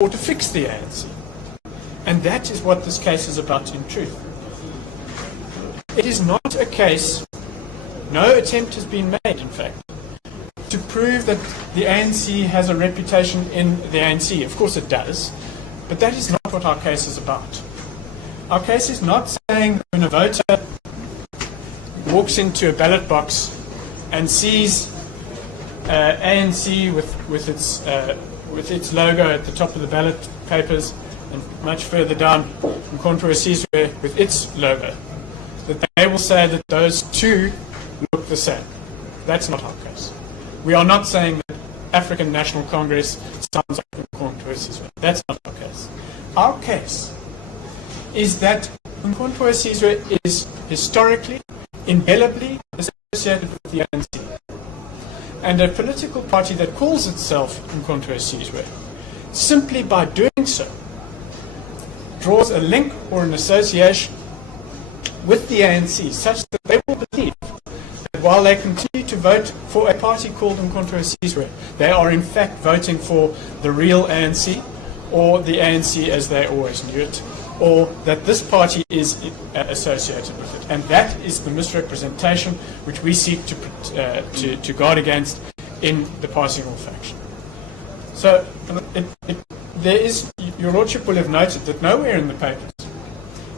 or to fix the ANC. And that is what this case is about in truth. It is not a case, no attempt has been made, in fact, to prove that the ANC has a reputation in the ANC. Of course it does, but that is not what our case is about. Our case is not saying when a voter walks into a ballot box and sees ANC with its logo at the top of the ballot papers, and much further down Mdntv with its logo, that they will say that those two look the same. That's not our case. We are not saying that African National Congress sounds like Mdntv. That's not our case. Our case is that Mdntv is historically, indelibly associated with the ANC. And a political party that calls itself Mdntv, simply by doing so, draws a link or an association with the ANC such that they will believe that while they continue to vote for a party called Mdntv, they are in fact voting for the real ANC, or the ANC as they always knew it, or that this party is associated with it. And that is the misrepresentation which we seek to guard against in the passing off action. So there is, your Lordship will have noted that nowhere in the papers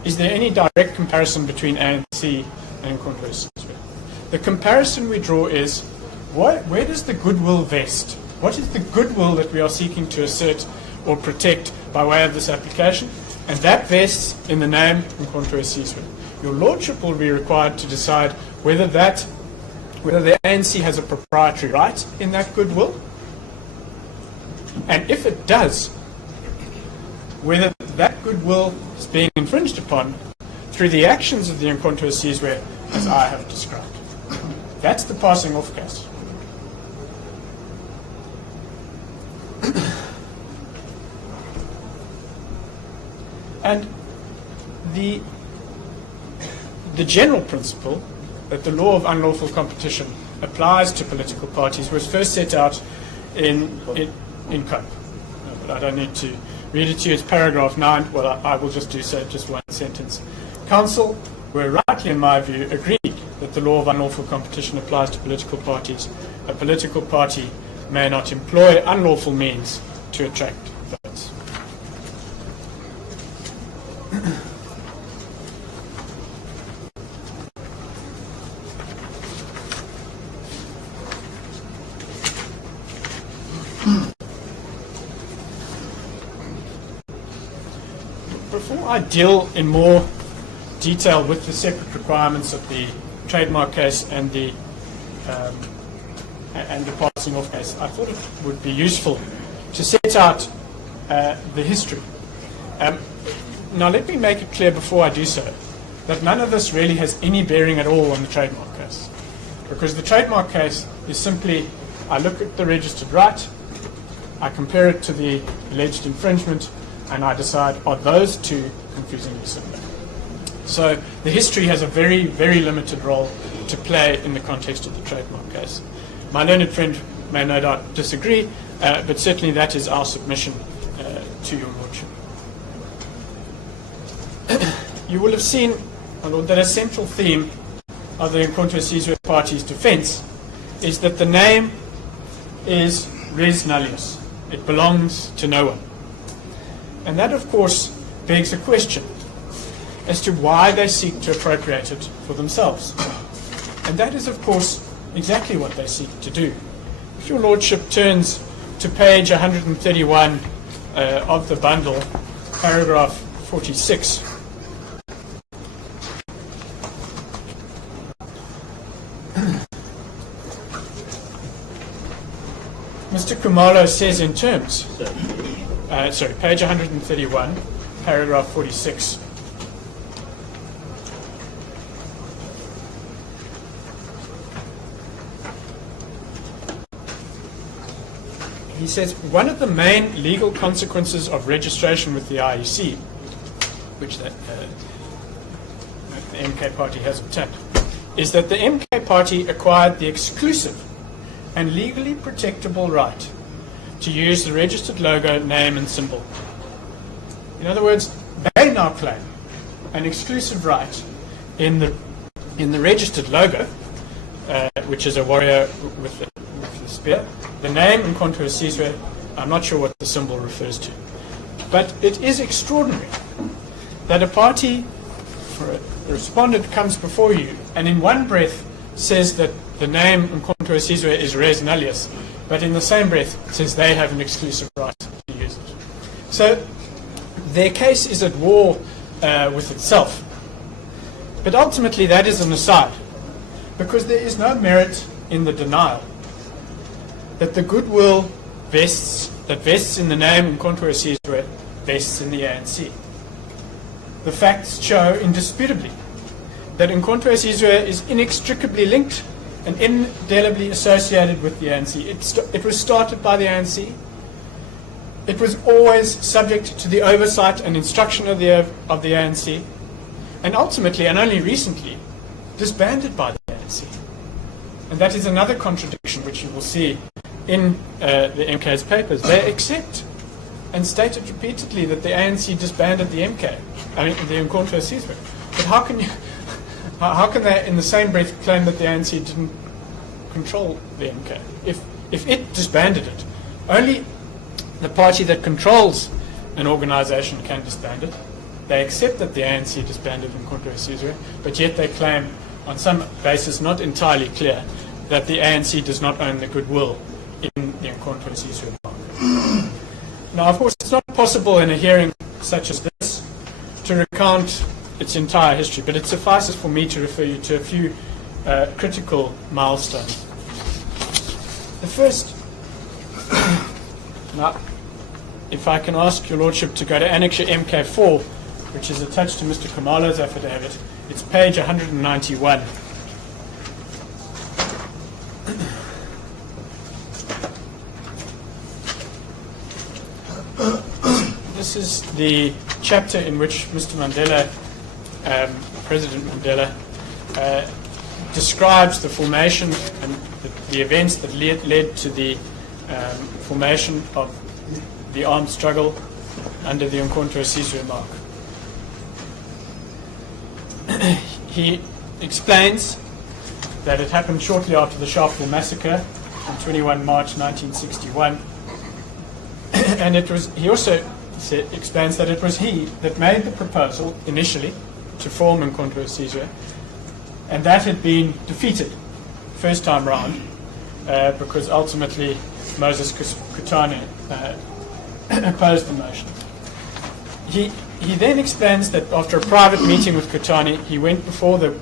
is there any direct comparison between ANC and Mdntv. The comparison we draw is, where does the goodwill vest? What is the goodwill that we are seeking to assert or protect by way of this application? And that vests in the name Mdntv. Your Lordship will be required to decide whether the ANC has a proprietary right in that goodwill, and if it does, whether that goodwill is being infringed upon through the actions of the Mdntv as I have described. That's the passing off case. And the general principle that the law of unlawful competition applies to political parties was first set out in COPE. But I don't need to read it to you. It's paragraph 9. Well, I will just do so, just one sentence. Council were rightly, in my view, agreed that the law of unlawful competition applies to political parties. A political party may not employ unlawful means to attract votes. Before I deal in more detail with the separate requirements of the trademark case and the passing off case, I thought it would be useful to set out the history. Now let me make it clear before I do so that none of this really has any bearing at all on the trademark case, because the trademark case is simply, I look at the registered right, I compare it to the alleged infringement, and I decide, are those two confusingly similar? So the history has a very, very limited role to play in the context of the trademark case. My learned friend may no doubt disagree, but certainly that is our submission to your Lordship. You will have seen, my Lord, that a central theme of the Mdntv party's defence is that the name is res nullius. It belongs to no one. And that, of course, begs a question as to why they seek to appropriate it for themselves. And that is, of course, exactly what they seek to do. If your Lordship turns to page 131 of the bundle, paragraph 46, Mr. Kumalo says in terms, page 131, paragraph 46. He says, one of the main legal consequences of registration with the IEC, which the MK party has obtained, is that the MK party acquired the exclusive and legally protectable right to use the registered logo, name and symbol. In other words, they now claim an exclusive right in the registered logo, which is a warrior with the spear. The name in contour Sizwe, I'm not sure what the symbol refers to. But it is extraordinary that a party, or a respondent, comes before you and in one breath says that the name in contour Sizwe is res nullius, but in the same breath says they have an exclusive right to use it. So their case is at war with itself. But ultimately that is an aside, because there is no merit in the denial that the goodwill vests in the name in contour Sizwe vests in the ANC. The facts show indisputably that in contour Sizwe is inextricably linked and indelibly associated with the ANC. It was started by the ANC. It was always subject to the oversight and instruction of the ANC, and ultimately, and only recently, disbanded by the ANC. And that is another contradiction which you will see in the MK's papers. They accept and stated repeatedly that the ANC disbanded the MK, I mean the Mkonto Sizwe. But how can they in the same breath claim that the ANC didn't control the MK? If it disbanded it, only the party that controls an organization can disband it. They accept that the ANC disbanded Mkonto Sizwe, but yet they claim, on some basis not entirely clear, that the ANC does not own the goodwill in the Mkonto Sizwe market. Now, of course, it's not possible in a hearing such as this to recount its entire history, but it suffices for me to refer you to a few critical milestones. The first, now, if I can ask your Lordship to go to Annexure MK4, which is attached to Mr. Khumalo's affidavit, it's page 191. This is the chapter in which Mr. Mandela, President Mandela, describes the formation and the events that led to the formation of the armed struggle under the Mkonto Sizwe mark. He explains that it happened shortly after the Sharpeville massacre on 21 March 1961, and he also explains that it was he that made the proposal initially to form Mkonto Sizwe, and that had been defeated first time round because ultimately Moses Kutane opposed the motion. He then explains that after a private meeting with Kutane, he went before the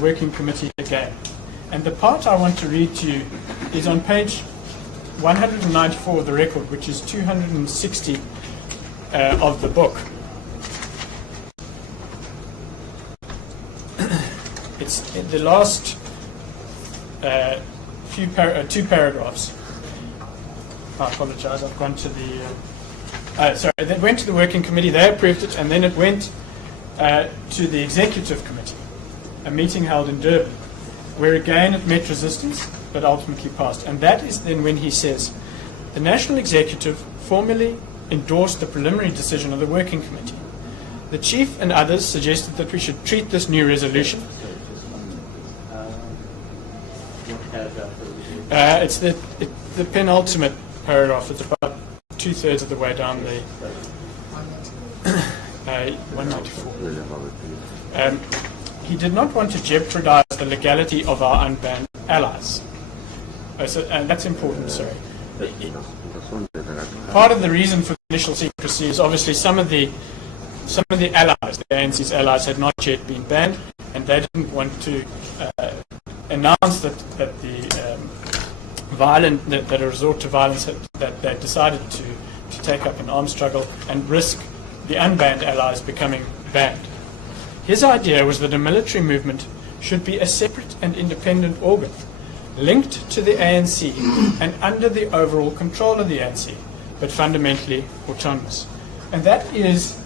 working committee again. And the part I want to read to you is on page 194 of the record, which is 260 of the book. It's the last two paragraphs. I apologize, I've gone to the... it went to the working committee, they approved it, and then it went to the executive committee, a meeting held in Durban, where again it met resistance, but ultimately passed. And that is then when he says, the National Executive formally endorsed the preliminary decision of the working committee. The Chief and others suggested that we should treat this new resolution. It's the penultimate paragraph. It's about 2/3 of the way down the 194. He did not want to jeopardize the legality of our unbanned allies. And that's important, sorry. Part of the reason for the initial secrecy is obviously some of the allies, the ANC's allies, had not yet been banned, and they didn't want to announce that a resort to violence that they decided to take up an armed struggle and risk the unbanned allies becoming banned. His idea was that a military movement should be a separate and independent organ, linked to the ANC and under the overall control of the ANC, but fundamentally autonomous. And that is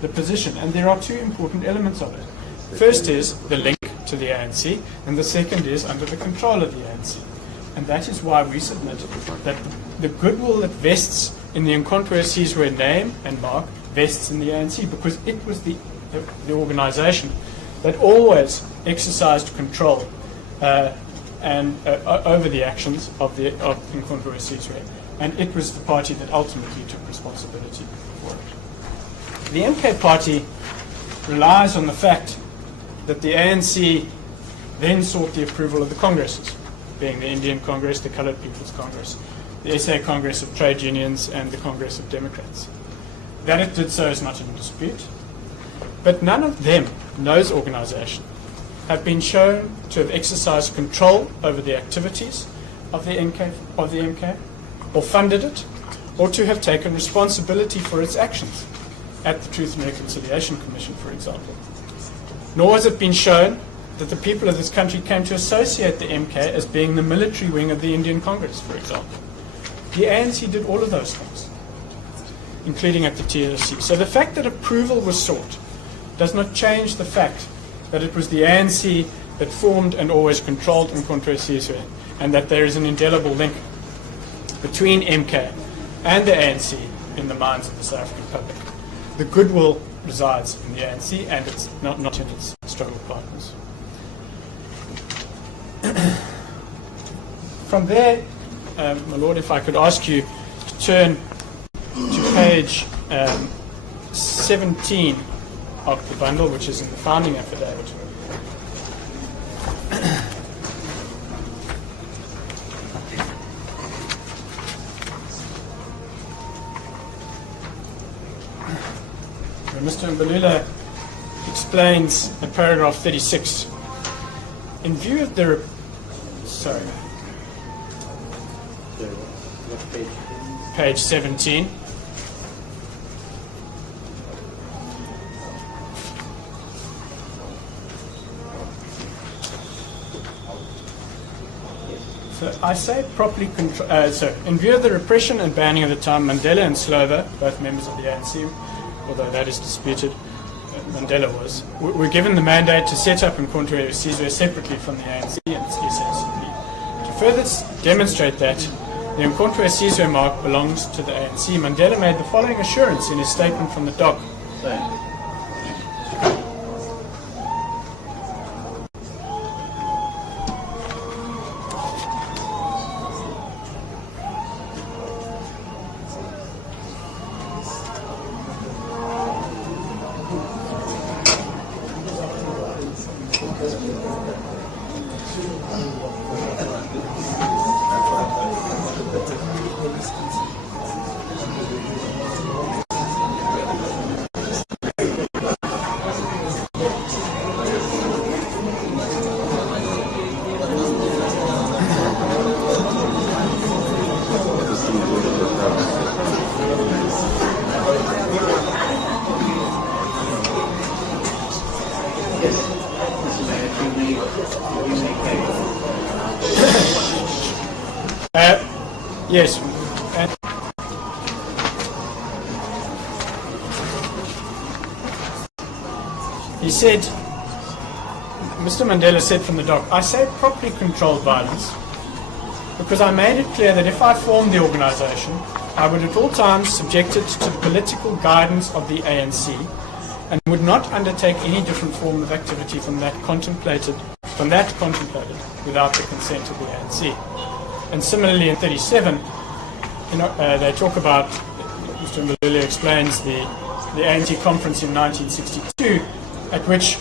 the position, and there are two important elements of it. First is the link to the ANC, and the second is under the control of the ANC. And that is why we submit that the goodwill that vests in the Nkontwe Sizwe name and mark vests in the ANC, because it was the organisation that always exercised control over the actions of Nkontwe Sizwe, and it was the party that ultimately took responsibility for it. The MK party relies on the fact that the ANC then sought the approval of the Congresses, being the Indian Congress, the Coloured People's Congress, the SA Congress of Trade Unions, and the Congress of Democrats. That it did so is not in dispute, but none of them, those organisations, have been shown to have exercised control over the activities of the MK, or funded it, or to have taken responsibility for its actions at the Truth and Reconciliation Commission, for example. Nor has it been shown that the people of this country came to associate the MK as being the military wing of the Indian Congress, for example. The ANC did all of those things, including at the TLC. So the fact that approval was sought does not change the fact that it was the ANC that formed and always controlled Nkontwe Sizwe, and that there is an indelible link between MK and the ANC in the minds of the South African public. The goodwill resides in the ANC, and it's not in its struggle partners. From there, my Lord, if I could ask you to turn to page 17 of the bundle, which is in the founding affidavit. Mr. Mbalula explains in paragraph 36, in view of the... Page 17. So I say properly in view of the repression and banning at the time, Mandela and Slovo, both members of the ANC, although that is disputed, Mandela was, were given the mandate to set up Nkontwe Sizwe separately from the ANC and its SACP. To further demonstrate that the Nkontwe Sizwe mark belongs to the ANC, Mandela made the following assurance in his statement from the dock. Yes. He said, Mr. Mandela said from the dock, I say properly controlled violence because I made it clear that if I formed the organisation, I would at all times subject it to the political guidance of the ANC and would not undertake any different form of activity from that contemplated without the consent of the ANC. And similarly in 37, they talk about, Mr. Mbalula explains the ANC conference in 1962, at which,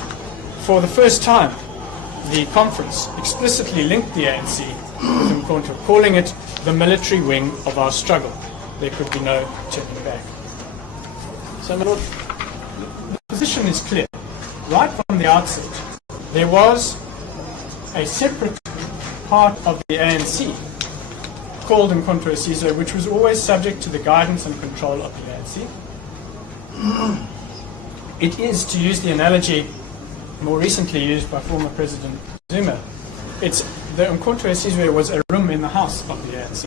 for the first time, the conference explicitly linked the ANC with Mkonto, calling it the military wing of our struggle. There could be no turning back. So, my Lord, the position is clear. Right from the outset, there was a separate part of the ANC called Nkontwe Sizwe, which was always subject to the guidance and control of the ANC. It is, to use the analogy more recently used by former President Zuma, the Nkontwe Sizwe was a room in the house of the ANC.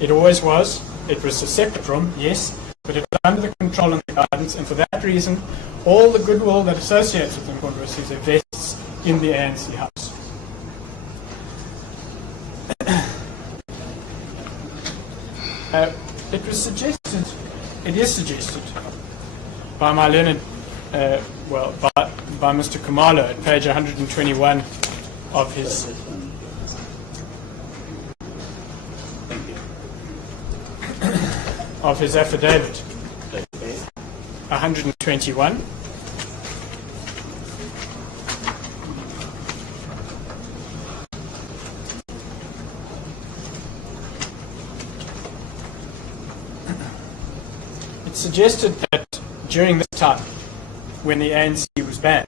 It always was. It was a separate room, yes, but it was under the control and the guidance, and for that reason, all the goodwill that associates with Nkontwe Sizwe vests in the ANC house. It was suggested, it is suggested, by my learned, by Mr. Khumalo at page 121 of his. Thank you. Of his affidavit. 121. It suggested that during this time, when the ANC was banned,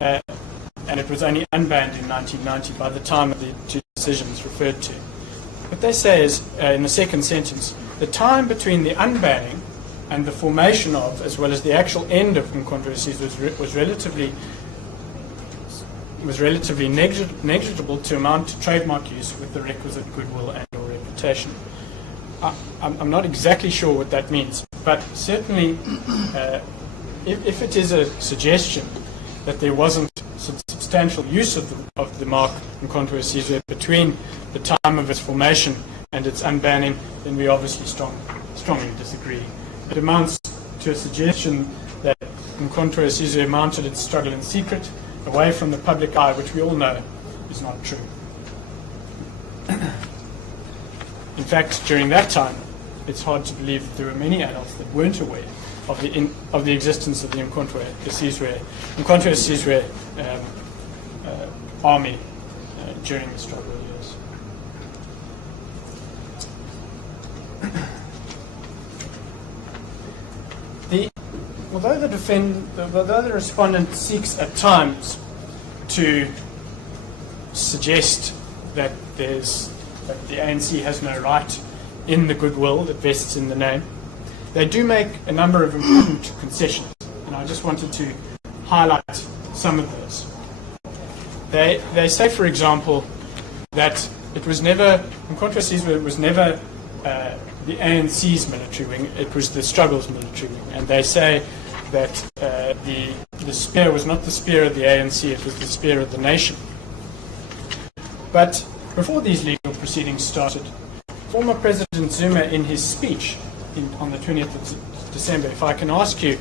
and it was only unbanned in 1990 by the time of the two decisions referred to, what they say is, in the second sentence, the time between the unbanning and the formation of, as well as the actual end of controversies, was relatively negligible to amount to trademark use with the requisite goodwill and or reputation. I'm not exactly sure what that means, but certainly if it is a suggestion that there wasn't substantial use of the mark in controversies between the time of its formation and its unbanning, then we obviously strongly disagree. It amounts to a suggestion that controversies mounted its struggle in secret, away from the public eye, which we all know is not true. In fact, during that time, it's hard to believe that there were many adults that weren't aware of the existence of the Mdntv army during the struggle years. Although the respondent seeks at times to suggest that the ANC has no right in the goodwill that vests in the name, they do make a number of important concessions, and I just wanted to highlight some of those. They say, for example, that it was never, in controversies, it was never the ANC's military wing, it was the struggle's military wing, and they say that the spear was not the spear of the ANC, it was the spear of the nation. But before these legal proceedings started, former President Zuma, in his speech on the 20th of December, if I can ask you,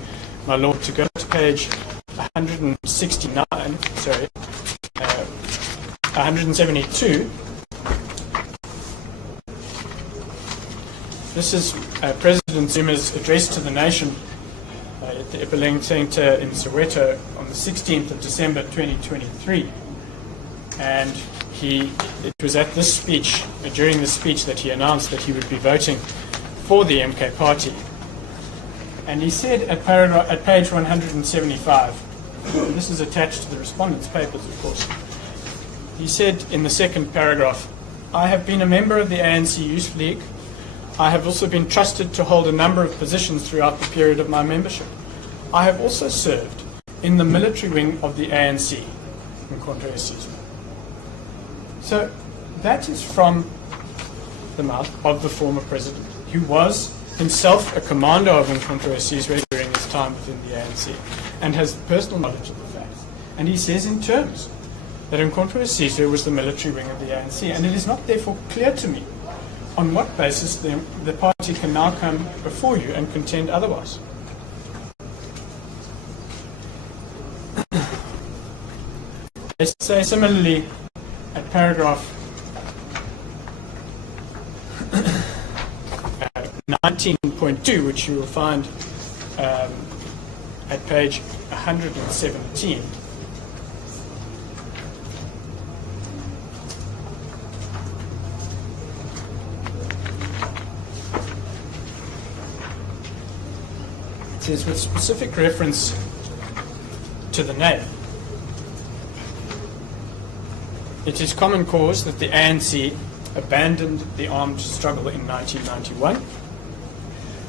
my Lord, to go to page 172. This is President Zuma's address to the nation at the Ipoleng Center in Soweto on the 16th of December 2023. And it was at this speech, during this speech, that he announced that he would be voting for the MK party. And he said at page 175, and this is attached to the respondent's papers, of course, he said in the second paragraph, "I have been a member of the ANC Youth League. I have also been trusted to hold a number of positions throughout the period of my membership. I have also served in the military wing of the ANC in controversies." So that is from the mouth of the former president, who was himself a commander of controversies during his time within the ANC and has personal knowledge of the facts. And he says in terms that controversies was the military wing of the ANC, and it is not therefore clear to me on what basis the party can now come before you and contend otherwise. They say similarly at paragraph 19.2, which you will find at page 117. It says, with specific reference to the name, it is common cause that the ANC abandoned the armed struggle in 1991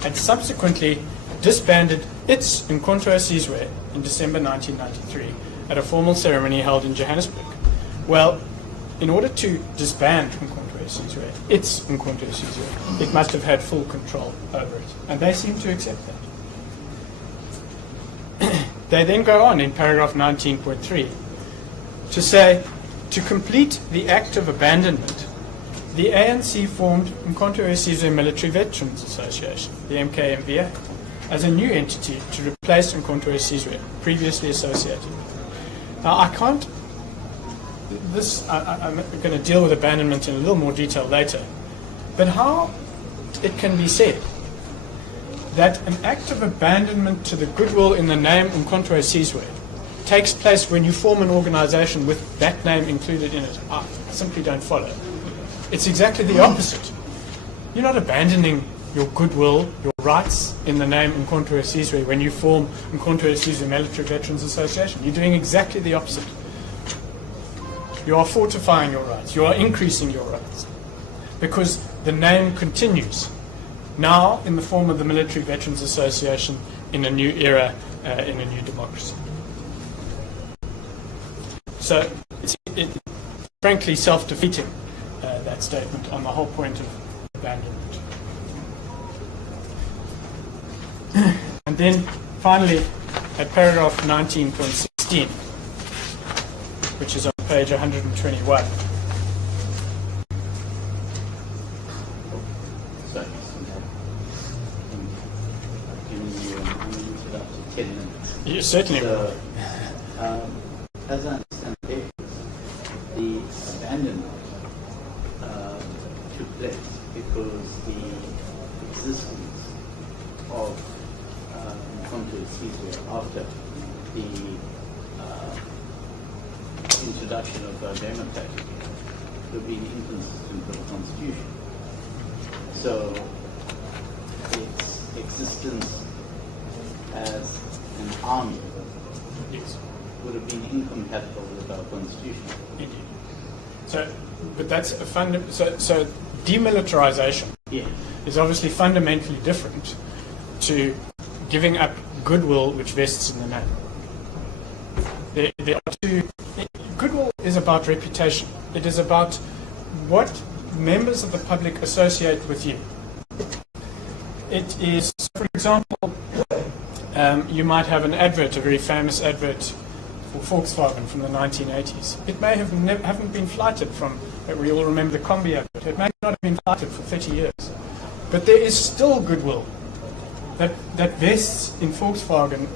and subsequently disbanded its Mkhonto Sizwe in December 1993 at a formal ceremony held in Johannesburg. Well, in order to disband Mkhonto Sizwe, its Mkhonto Sizwe, it must have had full control over it, and they seem to accept that. They then go on in paragraph 19.3 to say, to complete the act of abandonment, the ANC formed Mkhonto weSizwe Military Veterans Association, the MKMVA, as a new entity to replace Mkhonto weSizwe, previously associated. Now, I'm going to deal with abandonment in a little more detail later, but how it can be said that an act of abandonment to the goodwill in the name Mkhonto weSizwe takes place when you form an organization with that name included in it, I simply don't follow. It's exactly the opposite. You're not abandoning your goodwill, your rights in the name Mkhonto weSizwe when you form Mkhonto weSizwe Military Veterans Association. You're doing exactly the opposite. You are fortifying your rights. You are increasing your rights because the name continues, now in the form of the Military Veterans Association in a new era, in a new democracy. So it's frankly self-defeating, that statement, on the whole point of abandonment. And then finally, at paragraph 19.16, which is on page 121. Sorry, can you use it up to 10 minutes? You certainly will. So, as I understand it, the abandonment took place because the existence of Mkhonto weSizwe after the introduction of democratic would be inconsistent with the Constitution. So its existence as an army would have been incompatible with our Constitution. Indeed. So, but that's a so demilitarization is obviously fundamentally different to giving up goodwill which vests in the name. There are two. Goodwill is about reputation. It is about what members of the public associate with you. It is, for example, you might have an advert, a very famous advert for Volkswagen from the 1980s. It may have haven't been flighted from, we all remember the Combi advert. It may not have been flighted for 30 years. But there is still goodwill that vests in Volkswagen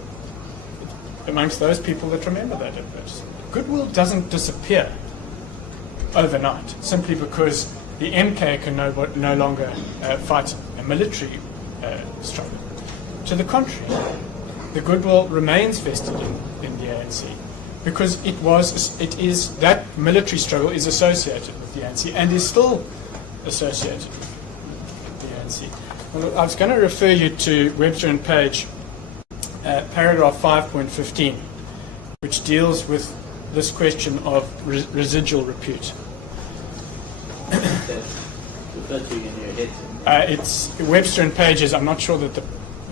amongst those people that remember that advert. Goodwill doesn't disappear overnight simply because the MK can no longer fight a military struggle. To the contrary, the goodwill remains vested in the ANC because it is that military struggle is associated with the ANC and is still associated with the ANC. Well, I was going to refer you to Webster and Page, paragraph 5.15, which deals with this question of residual repute. It's Webster and Pages. I'm not sure that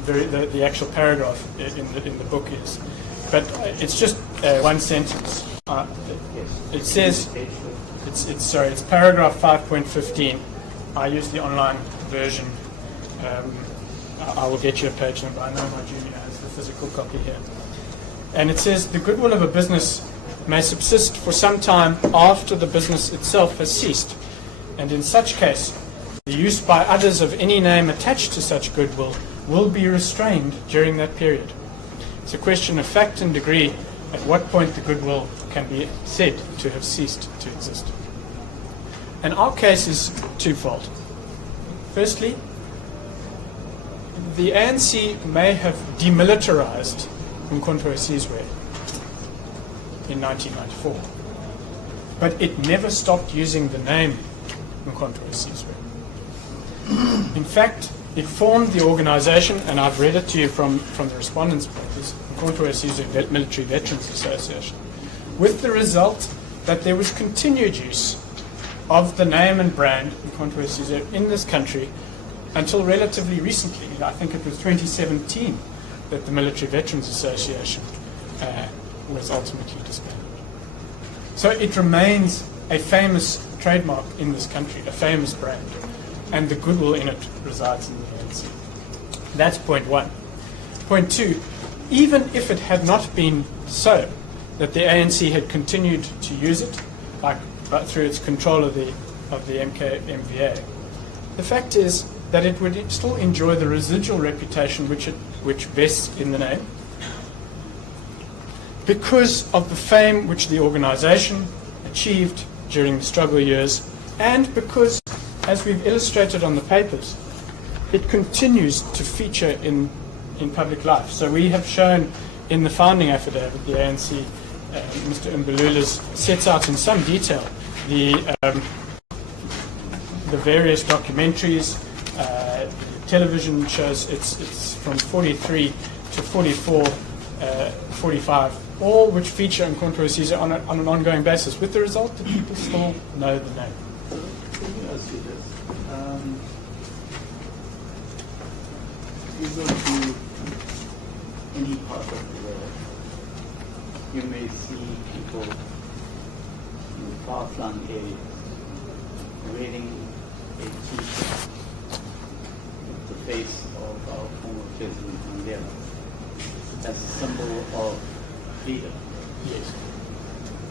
the actual paragraph in the book is, but it's just one sentence. It says it's paragraph 5.15. I use the online version. I will get you a page number. I know my junior has the physical copy here. And it says the goodwill of a business may subsist for some time after the business itself has ceased, and in such case, the use by others of any name attached to such goodwill will be restrained during that period. It's a question of fact and degree at what point the goodwill can be said to have ceased to exist. And our case is twofold. Firstly, the ANC may have demilitarized Mkhonto weSizwe in 1994, but it never stopped using the name Mkhonto weSizwe. In fact, it formed the organization, and I've read it to you from the respondents' papers, Mkhonto weSizwe Military Veterans Association, with the result that there was continued use of the name and brand Mkhonto weSizwe in this country until relatively recently. I think it was 2017 that the Military Veterans Association was ultimately disbanded. So it remains a famous trademark in this country, a famous brand, and the goodwill in it resides in the ANC. That's point one. Point two, even if it had not been so, that the ANC had continued to use it, through its control of the of the MVA, the fact is that it would still enjoy the residual reputation which vests in the name because of the fame which the organisation achieved during the struggle years, and because, as we've illustrated on the papers, it continues to feature in public life. So we have shown in the founding affidavit, the ANC, Mr. Mbulula's sets out in some detail the various documentaries, television shows. It's from 43 to 44, 45, all which feature in Contour Caesar on an ongoing basis, with the result that people still know the name. Let me ask you this. You go to any part of the world, you may see people in far-flung areas wearing a T-shirt with the face of our former President Mandela as a symbol of freedom. Yes.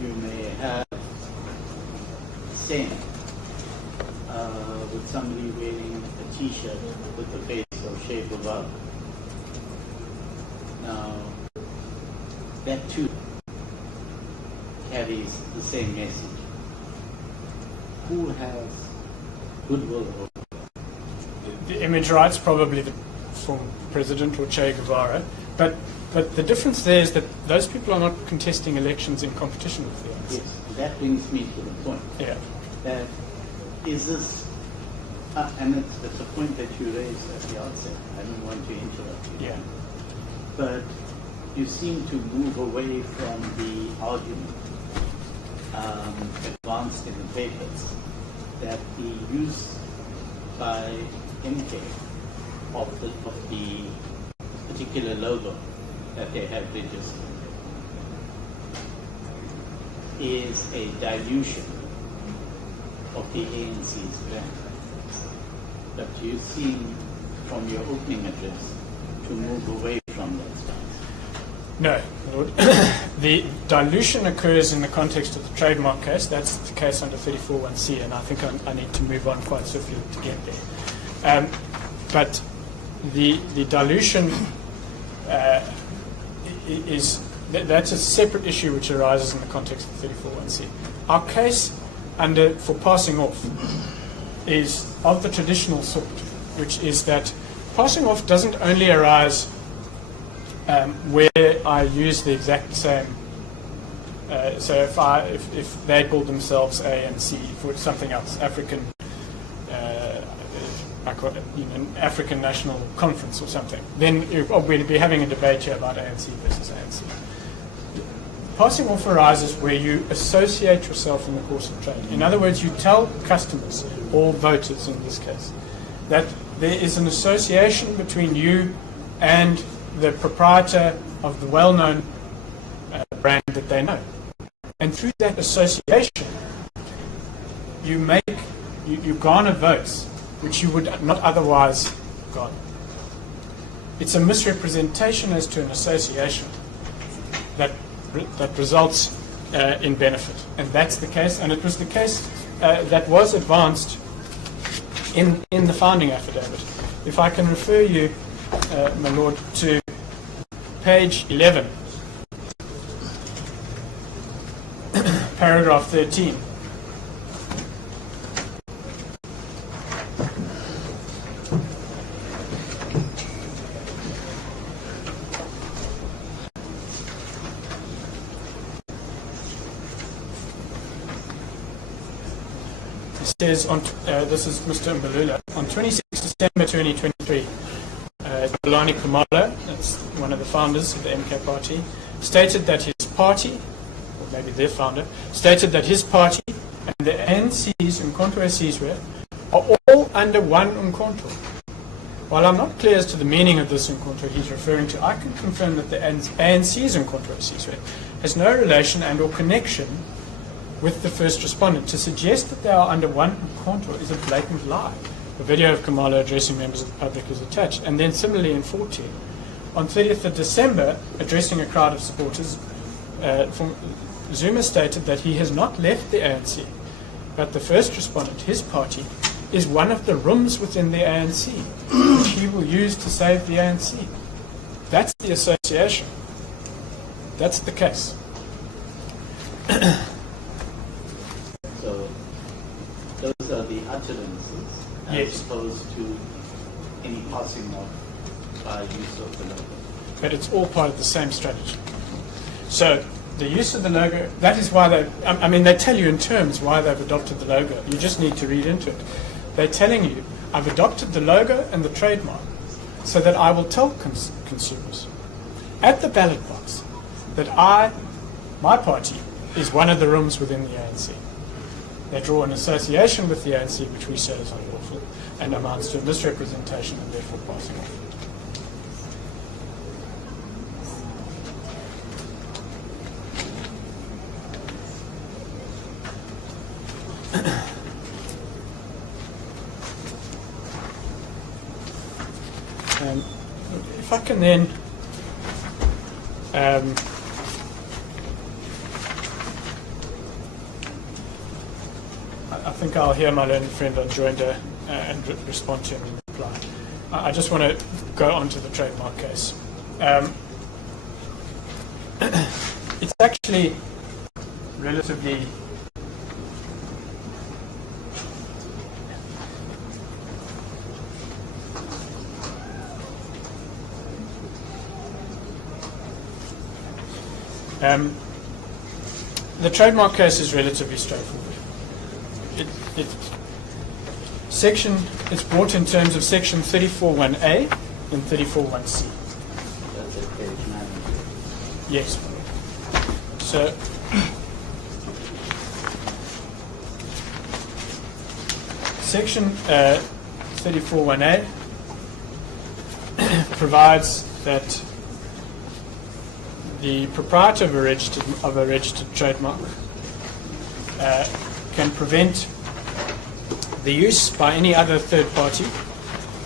You may have the same with somebody wearing a T-shirt with the face of Che Guevara. Now, that too carries the same message. Who has goodwill over The image rights, probably the former president or Che Guevara, but the difference there is that those people are not contesting elections in competition with the others. Yes, that brings me to the point. Yeah. That is this, and it's a point that you raised at the outset. I don't want to interrupt you. Yeah. But you seem to move away from the argument advanced in the papers that the use by MK of the particular logo that they have registered is a dilution of the ANC's brand. But you seem, from your opening address, to move away from that stance. No, Lord. The dilution occurs in the context of the trademark case. That's the case under 34(1)(c), and I think I need to move on quite swiftly to get there. But the dilution that's a separate issue which arises in the context of 34(1)(c). Our case for passing off is of the traditional sort, which is that passing off doesn't only arise where I use the exact same. So if they call themselves ANC for something else, African National Conference or something, then we'd be having a debate here about ANC versus ANC. Passing off arises where you associate yourself in the course of trade. In other words, you tell customers, or voters in this case, that there is an association between you and the proprietor of the well-known brand that they know. And through that association, you garner votes which you would not otherwise garner. It's a misrepresentation as to an association that results in benefit. And that's the case, and it was the case that was advanced in the founding affidavit. If I can refer you, my Lord, to page 11, paragraph 13. It says, this is Mr. Mbulula, on 26 December 2023, Dolani Kumalo, that's one of the founders of the MK party, stated that his party, or maybe their founder, stated that his party and the ANC's Mkhonto Sizwe are all under one Mkhonto. While I'm not clear as to the meaning of this Mkhonto he's referring to, I can confirm that the ANC's Mkhonto Sizwe has no relation and or connection with the first respondent. To suggest that they are under one Mkhonto is a blatant lie. The video of Kumalo addressing members of the public is attached. And then similarly in 14, on 30th of December, addressing a crowd of supporters, Zuma stated that he has not left the ANC But the first respondent, his party, is one of the rooms within the ANC, which he will use to save the ANC. That's the association. That's the case. So those are the utterances as opposed to any passing of use of the logo. But it's all part of the same strategy. So the use of the logo, that is why they tell you in terms why they've adopted the logo. You just need to read into it. They're telling you, I've adopted the logo and the trademark so that I will tell consumers at the ballot box that my party is one of the rooms within the ANC. They draw an association with the ANC, which we say is unlawful and amounts to a misrepresentation and therefore passing off. If I can then I think I'll hear my learned friend on Joinder and respond to him in reply. I just want to go on to the trademark case. It's actually relatively the trademark case is relatively straightforward. It's brought in terms of section 34(1)A and 34(1)C. That's at page 9. Yes. So section 34(1)A provides that the proprietor of a registered trademark can prevent the use by any other third party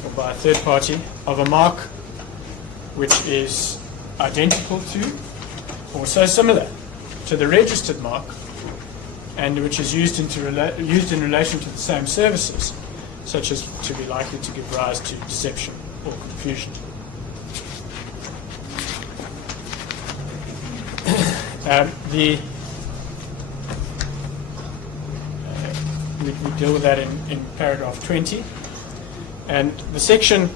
or by a third party of a mark which is identical to or so similar to the registered mark and which is used in relation to the same services, such as to be likely to give rise to deception or confusion. We deal with that in paragraph 20, and the section,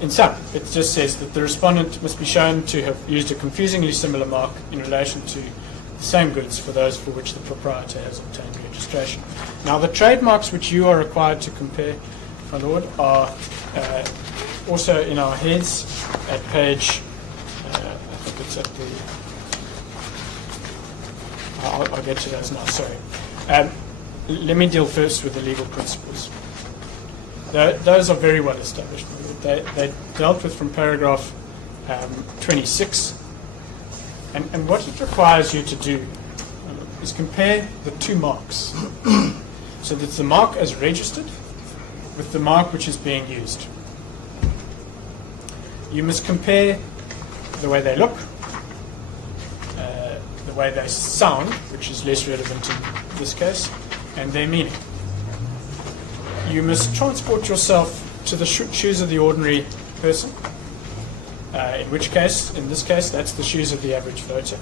in sum, it just says that the respondent must be shown to have used a confusingly similar mark in relation to the same goods for those for which the proprietor has obtained registration. Now, the trademarks which you are required to compare, my lord, are also in our heads at page, I think it's at the, I'll get to those now, sorry. Let me deal first with the legal principles. Those are very well established. They dealt with from paragraph 26. And what it requires you to do is compare the two marks. So that's the mark as registered with the mark which is being used. You must compare the way they look, the way they sound, which is less relevant in this case, and their meaning. You must transport yourself to the shoes of the ordinary person, in this case, that's the shoes of the average voter.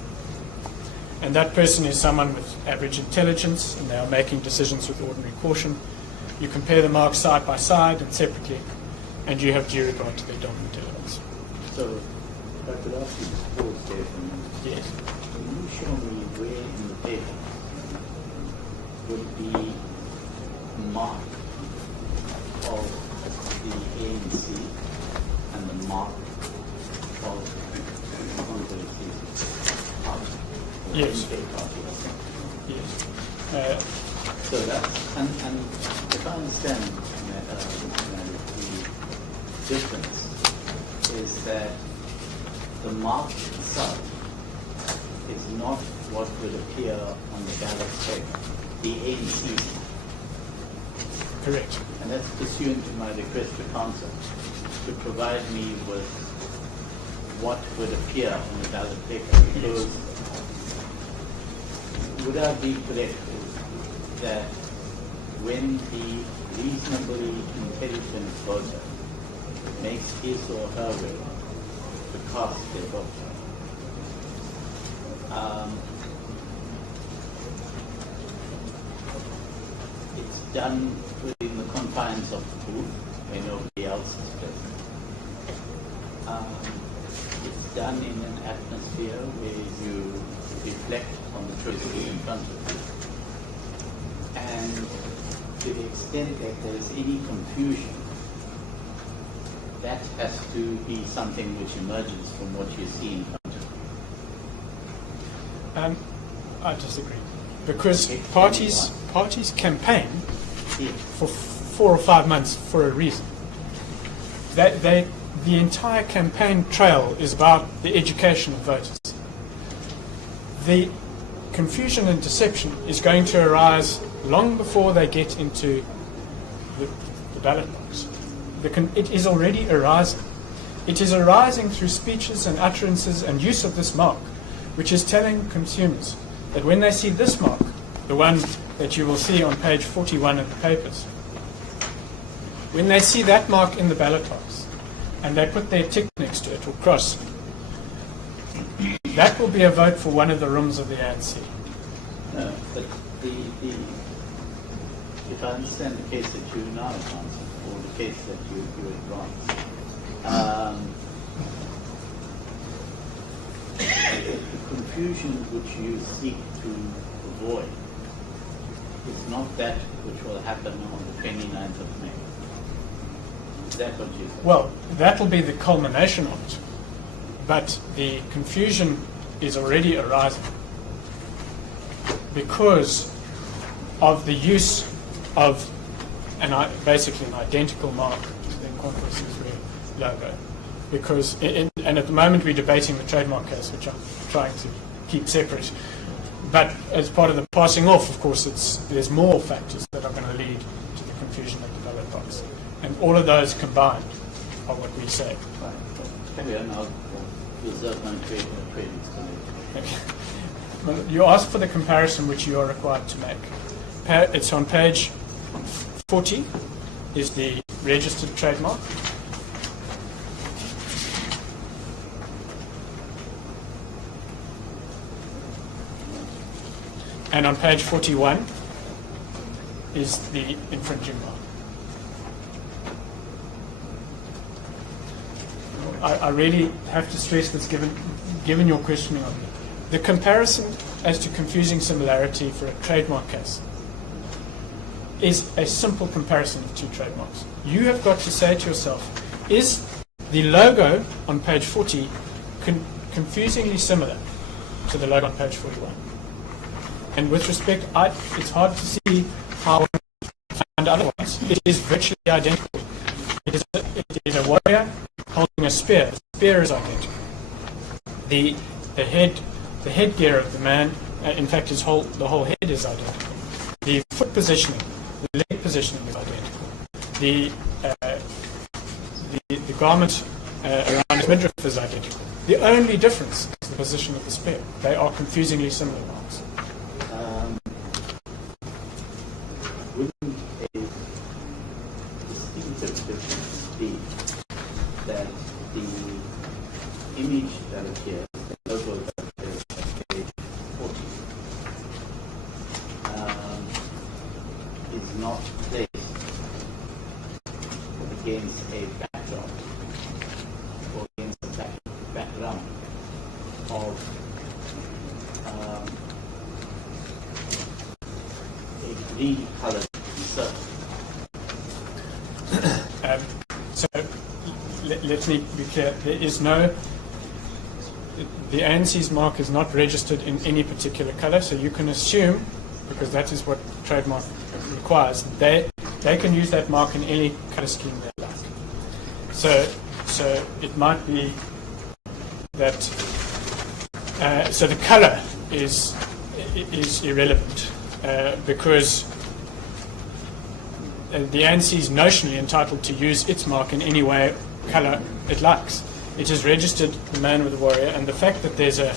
And that person is someone with average intelligence, and they are making decisions with ordinary caution. You compare the marks side by side and separately, and you have due regard to their dominant elements. So, if I could ask you to pause there for a minute. Yes. Can you show me where in the paper would the mark of the ANC and the mark of the conservative party? Yes. Party? Yes. So that, and if I understand the difference is that the mark itself is not what would appear on the ballot paper, the ANC. Correct. And that's pursuant to my request to counsel to provide me with what would appear on the ballot paper. Because would I be correct that when the reasonably intelligent voter makes his or her way to cast their vote, it's done within the confines of the booth where nobody else is present. It's done in an atmosphere where you reflect on the choices in front of you. And to the extent that there is any confusion, that has to be something which emerges from what you see in front of you. I disagree. Because parties campaign for 4 or 5 months for a reason. The entire campaign trail is about the education of voters. The confusion and deception is going to arise long before they get into the ballot box. It is already arising. It is arising through speeches and utterances and use of this mark, which is telling consumers that when they see this mark, the one that you will see on page 41 of the papers, when they see that mark in the ballot box and they put their tick next to it or cross, that will be a vote for one of the rooms of the ANC. No, but if I understand the case that you now advance, or the case that you advance, the confusion which you seek to avoid is not that which will happen on the 29th of May. Is that what you say? Well, that will be the culmination of it. But the confusion is already arising because of the use of basically an identical mark to the Congress logo. Because, and at the moment we're debating the trademark case, which I'm trying to keep separate. But as part of the passing off, of course, there's more factors that are going to lead to the confusion at the ballot box. And all of those combined are what we say. Right. Carry on, I'll reserve my trading Well, you asked for the comparison which you are required to make. It's on page 40, is the registered trademark. And on page 41 is the infringing mark. I really have to stress this given your questioning of me. The comparison as to confusing similarity for a trademark case is a simple comparison of two trademarks. You have got to say to yourself, is the logo on page 40 confusingly similar to the logo on page 41? And with respect, it's hard to see how one can find otherwise. It is virtually identical. It is a warrior holding a spear. The spear is identical. The headgear of the man, in fact, the whole head is identical. The foot positioning, the leg positioning is identical. The garment around his midriff is identical. The only difference is the position of the spear. They are confusingly similar marks. Wouldn't a distinctive difference be that the image that appears, the logo that appears on page 40, is not placed against a backdrop or against a background of a green colored circle? So let me be clear. There is no. The ANC's mark is not registered in any particular color, so you can assume, because that is what trademark requires, they can use that mark in any color scheme they like. So it might be that. So the color is irrelevant because the ANC is notionally entitled to use its mark in any way, color it likes. It is registered the man with the warrior, and the fact that there's a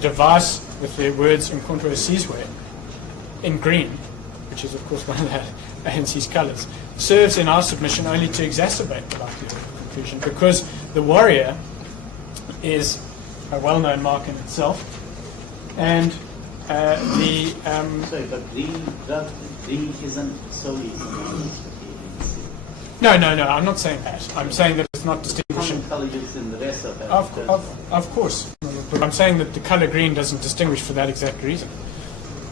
device with the words Mdntv in green which is of course one of the ANC's colours, serves in our submission only to exacerbate the likelihood of confusion, because the warrior is a well-known mark in itself, and Sorry, but green isn't solely synonymous with the ANC. No, I'm not saying that. I'm saying that it's not distinguishing. Common colour used in the rest of that. Of course. But I'm saying that the colour green doesn't distinguish for that exact reason.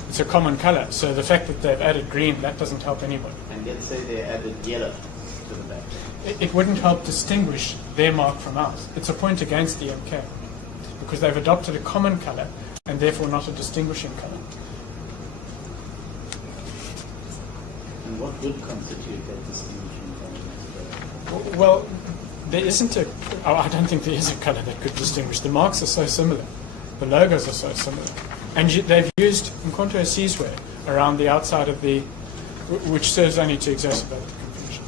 It's a common colour, so the fact that they've added green, that doesn't help anybody. And let's say they added yellow to the back. It wouldn't help distinguish their mark from ours. It's a point against the MK, because they've adopted a common colour and therefore not a distinguishing colour. And what would constitute that distinguishing colour? Well, there isn't I don't think there is a colour that could distinguish. The marks are so similar. The logos are so similar. And they've used Mkonto Sizwe around the outside of which serves only to exacerbate the confusion.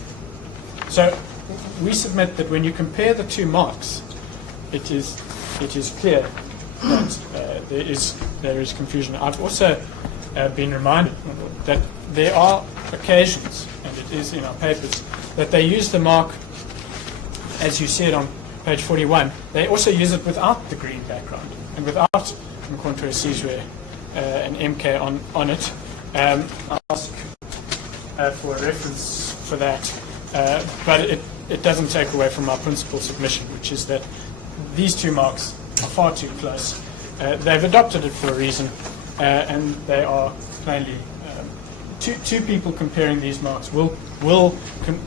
So we submit that when you compare the two marks, it is clear that there is confusion. I've also been reminded that there are occasions, and it is in our papers, that they use the mark, as you see it on page 41, they also use it without the green background and without Mkonto Sizwe and MK on it. I'll ask for a reference for that, but it doesn't take away from our principal submission, which is that these two marks are far too close. They've adopted it for a reason, and they are plainly two people comparing these marks will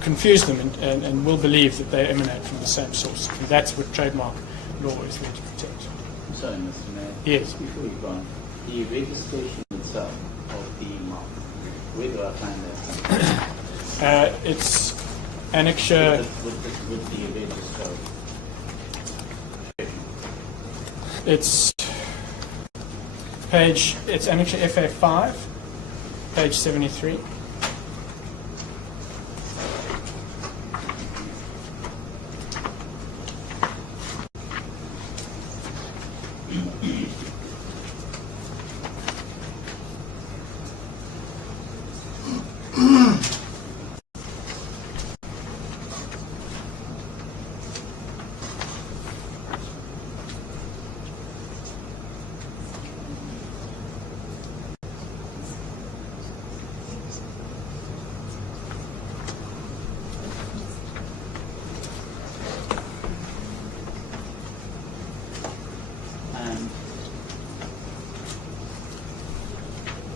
confuse them and will believe that they emanate from the same source. And that's what trademark law is there to protect. I'm sorry, Mr. Mayor. Yes. Before you go on, the registration itself of the mark, where do I find that? It's annexure. With the register. It's annexure FA5, page 73.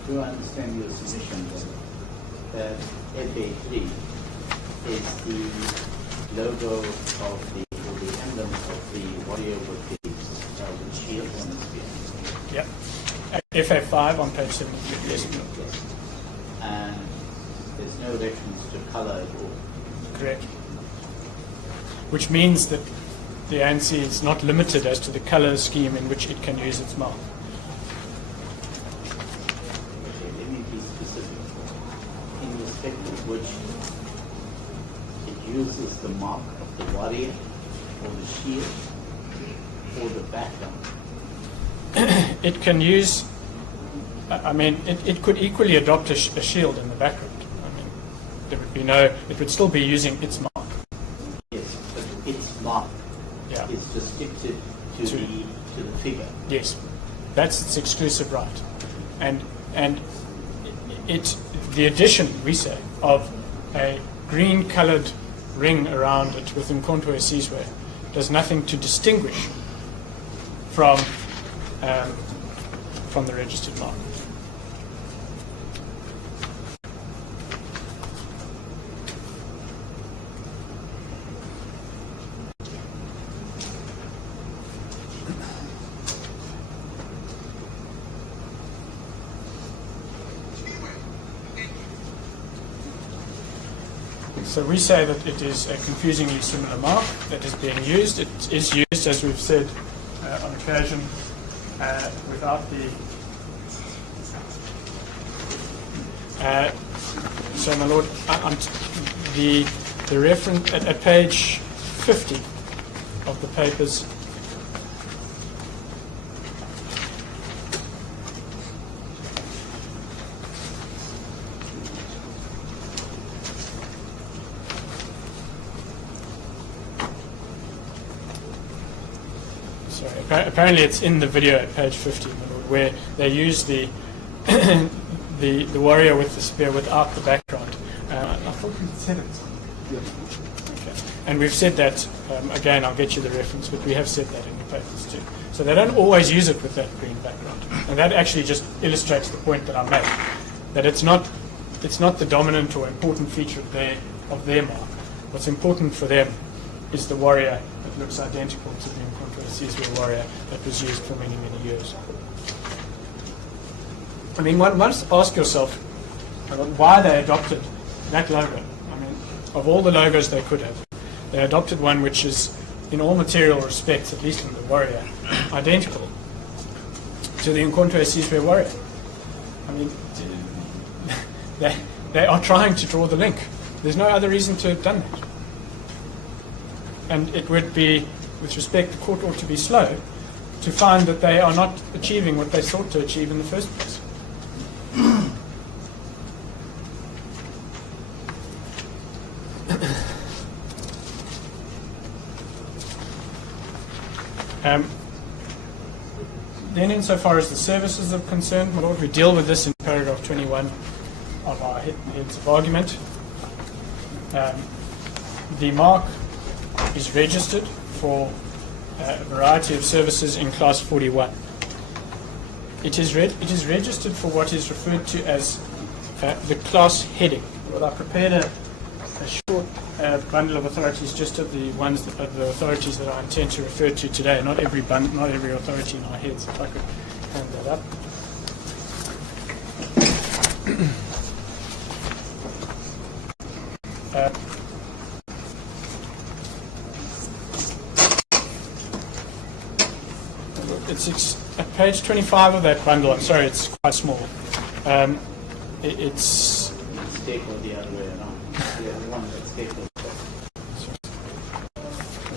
Do I understand your submission that FA3 is the logo of or the emblem of the warrior with the shield on his spear? Yep. FA5 on page 73. Yes. And there's no reference to colour at all. Correct. Which means that the ANC is not limited as to the colour scheme in which it can use its mark. Which it uses the mark of the warrior or the shield or the background. It can use, it could equally adopt a shield in the background. There would be it would still be using its mark. Yes, but its mark is restricted to the figure. Yes, that's its exclusive right. And the addition, we say, of a green-coloured ring around it with Mkonto Sizwe does nothing to distinguish from the registered mark. So we say that it is a confusingly similar mark that is being used. It is used, as we've said, on occasion without the... so, my Lord, the reference at page 50 of the papers, sorry, apparently it's in the video at page 15, where they use the the warrior with the spear without the background. I thought we said it. Yeah. Okay. And we've said that, again, I'll get you the reference, but we have said that in the papers too. So they don't always use it with that green background. And that actually just illustrates the point that I made, that it's not the dominant or important feature of their mark. What's important for them is the warrior that looks identical to the Mdntv warrior that was used for many, many years. I mean, one must ask yourself why they adopted that logo. I mean, of all the logos they could have, they adopted one which is, in all material respects, at least in the warrior, identical to the Mdntv warrior. I mean, they are trying to draw the link. There's no other reason to have done that. And it would be, with respect, the court ought to be slow to find that they are not achieving what they sought to achieve in the first place. Then insofar as the services are concerned, my Lord, we deal with this in paragraph 21 of our heads of argument. The mark is registered for a variety of services in class 41. It is registered for what is referred to as the class heading. Well, I prepared a short bundle of authorities, just of the ones that are the authorities that I intend to refer to today. Not every authority in our heads. If I could hand that up. It's at page 25 of that bundle. I'm sorry, it's quite small. It's stapled the other way around. The other one that's stapled.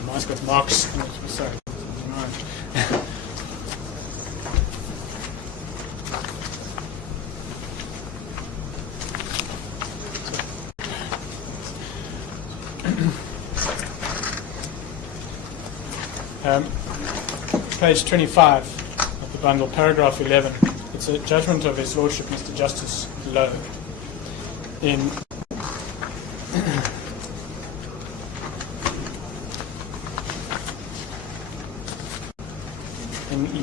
Mine's got marks. Sorry. Page 25 of the bundle, paragraph 11. It's a judgment of His Lordship Mr. Justice Lowe in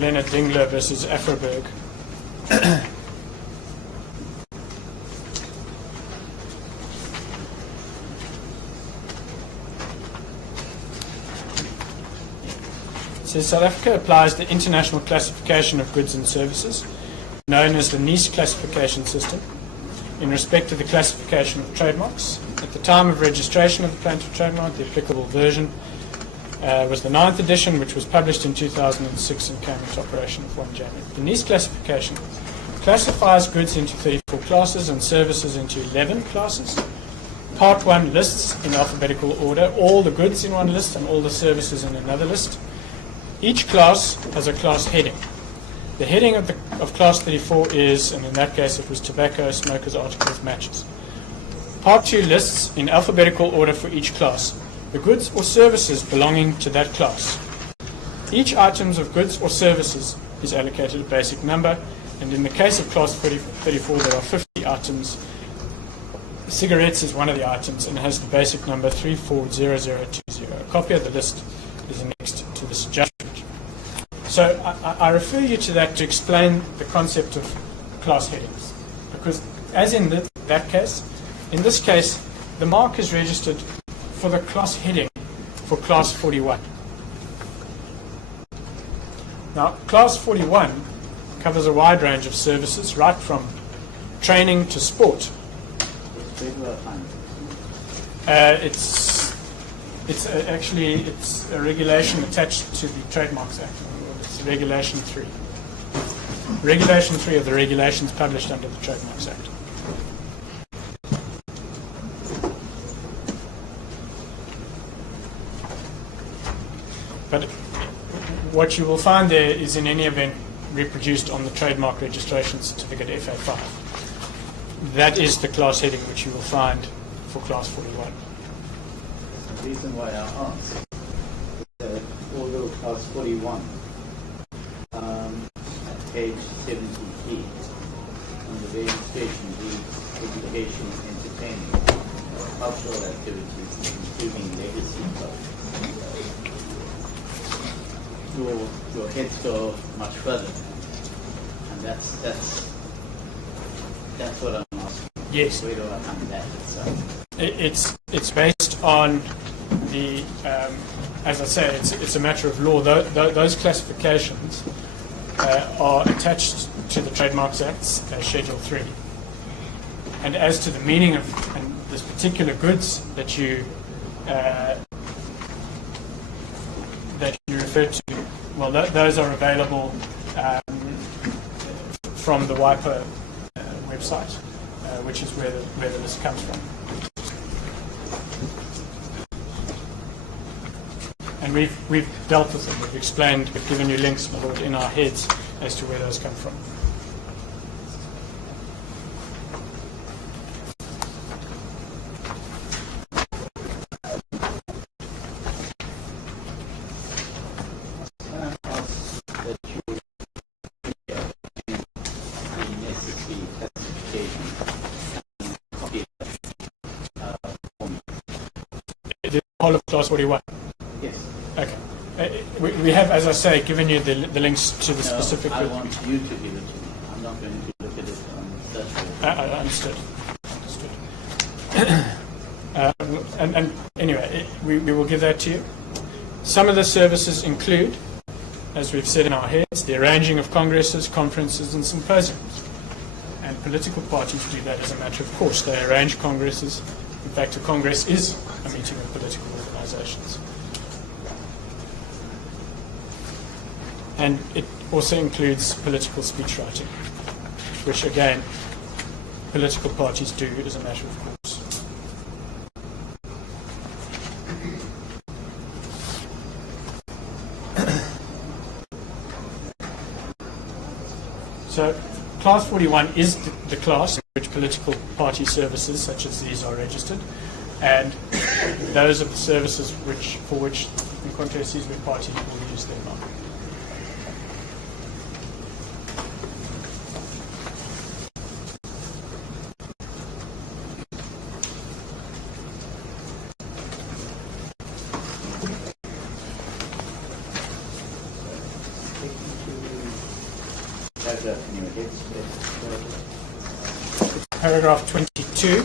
Leonard Dingler versus Afroberg. It says South Africa applies the International Classification of Goods and Services, known as the NICE classification system, in respect to the classification of trademarks. At the time of registration of the plaintiff trademark, the applicable version was the 9th edition, which was published in 2006 and came into operation on 1 January. The NICE classification classifies goods into 34 classes and services into 11 classes. Part 1 lists in alphabetical order all the goods in one list and all the services in another list. Each class has a class heading. The heading of class 34 is, and in that case it was tobacco, smokers' articles, matches. Part 2 lists in alphabetical order for each class the goods or services belonging to that class. Each item of goods or services is allocated a basic number, and in the case of class 34 there are 50 items. Cigarettes is one of the items and has the basic number 340020. A copy of the list is annexed to this judgment. So I refer you to that to explain the concept of class headings, because as in that case, in this case, the mark is registered for the class heading for class 41. Now, class 41 covers a wide range of services, right from training to sport. It's a regulation attached to the Trademarks Act. It's Regulation 3. Regulation 3 of the regulations published under the Trademarks Act. But what you will find there is in any event reproduced on the Trademark Registration Certificate FA5. That is the class heading which you will find for class 41. The reason why I asked is that although class 41, at page 73, on the registration reads education, entertainment, cultural activities, including legacy clubs. Your heads go much further, and that's what I'm asking. Yes. Where do I find that itself? It's based on the, as I say, it's a matter of law. Those classifications are attached to the Trademarks Act's Schedule 3. And as to the meaning of this particular goods that you referred to, well, those are available from the WIPO website, which is where the list comes from. And we've dealt with them. We've explained, we've given you links, my lord, in our heads as to where those come from. Whole of Class 41? Yes. Okay. We have, as I say, given you the links to the specific... I want you to give it to me. I'm not going to look at it on that. Understood. And anyway, we will give that to you. Some of the services include, as we've said in our heads, the arranging of congresses, conferences and symposiums. And political parties do that as a matter of course. They arrange congresses. In fact, a congress is a meeting of political organizations. And it also includes political speech writing, which again, political parties do as a matter of course. So, Class 41 is the class in which political party services such as these are registered, and those are the services for which the Mdntv party will use their mark. Paragraph 22.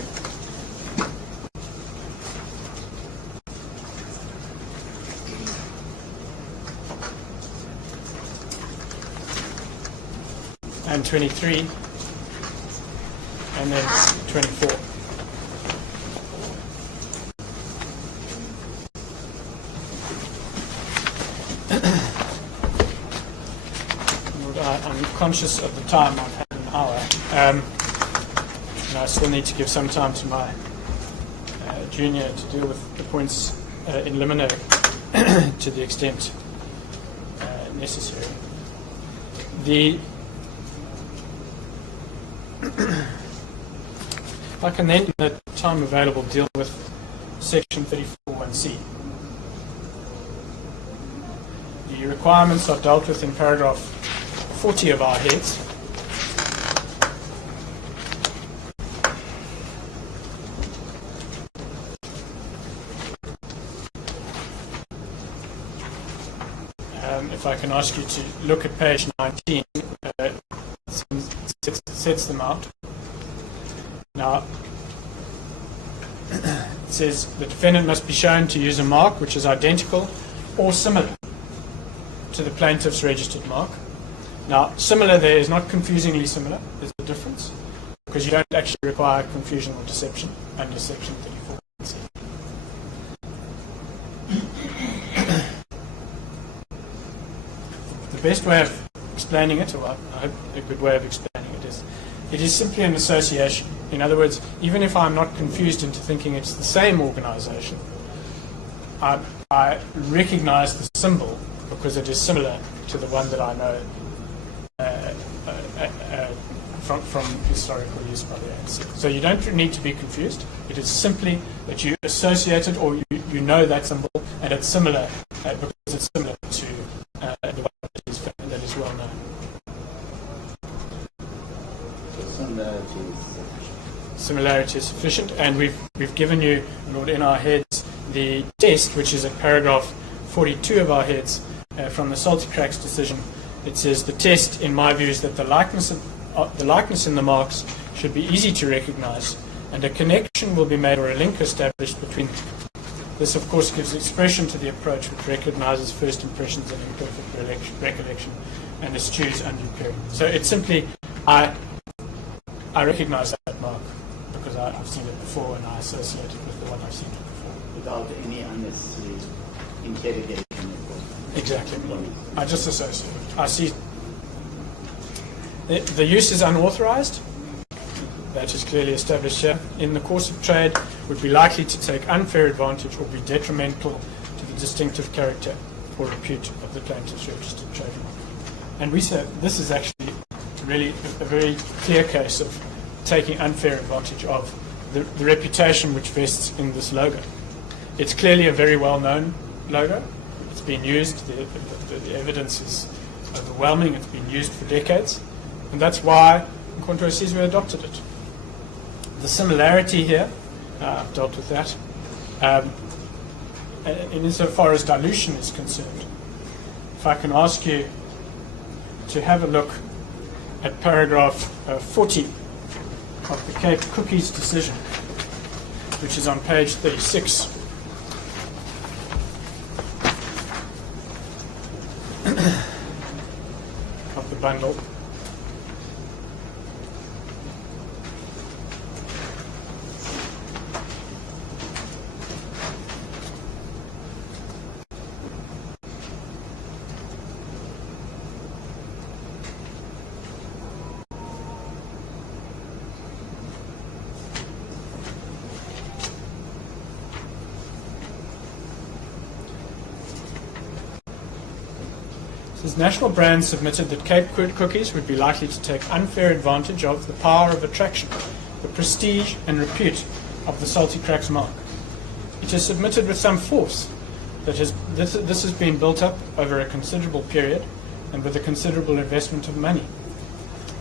And 23. And then 24. I'm conscious of the time. I've had an hour. And I still need to give some time to my junior to deal with the points in limine to the extent necessary. If I can then, in the time available, deal with Section 34(1)(c). The requirements are dealt with in paragraph 40 of our heads. If I can ask you to look at page 19, it sets them out. Now, it says the defendant must be shown to use a mark which is identical or similar to the plaintiff's registered mark. Now, similar there is not confusingly similar. There's a difference because you don't actually require confusion or deception under Section 34(1)(c). The best way of explaining it, or I hope a good way of explaining it is simply an association. In other words, even if I'm not confused into thinking it's the same organization, I recognize the symbol because it is similar to the one that I know from historical use by the ANC. So you don't need to be confused. It is simply that you associate it or you know that symbol and it's similar because it's similar to well known. Similarity is sufficient, and we've given you, in our heads, the test, which is at paragraph 42 of our heads from the Salty Cracks decision. It says the test, in my view, is that the likeness in the marks should be easy to recognize, and a connection will be made or a link established between them. This, of course, gives expression to the approach which recognizes first impressions and imperfect recollection and eschews undue period. So it's simply, I recognize that mark because I've seen it before and I associate it with the one I've seen it before. Without any unnecessary interrogation. Exactly. I just associate it. I see the use is unauthorized. That is clearly established here. In the course of trade, would be likely to take unfair advantage or be detrimental to the distinctive character or repute of the plaintiff's registered trademark. And we say this is actually really a very clear case of taking unfair advantage of the reputation which vests in this logo. It's clearly a very well-known logo. It's been used. The evidence is overwhelming. It's been used for decades. And that's why Mkhonto we Sizwe adopted it. The similarity here, I've dealt with that. And insofar as dilution is concerned, if I can ask you to have a look at paragraph 40 of the Cape Cookies decision, which is on page 36. Of the bundle. National Brands submitted that Cape Cookies would be likely to take unfair advantage of the power of attraction, the prestige and repute of the Salty Cracks mark. It is submitted with some force that this has been built up over a considerable period and with a considerable investment of money.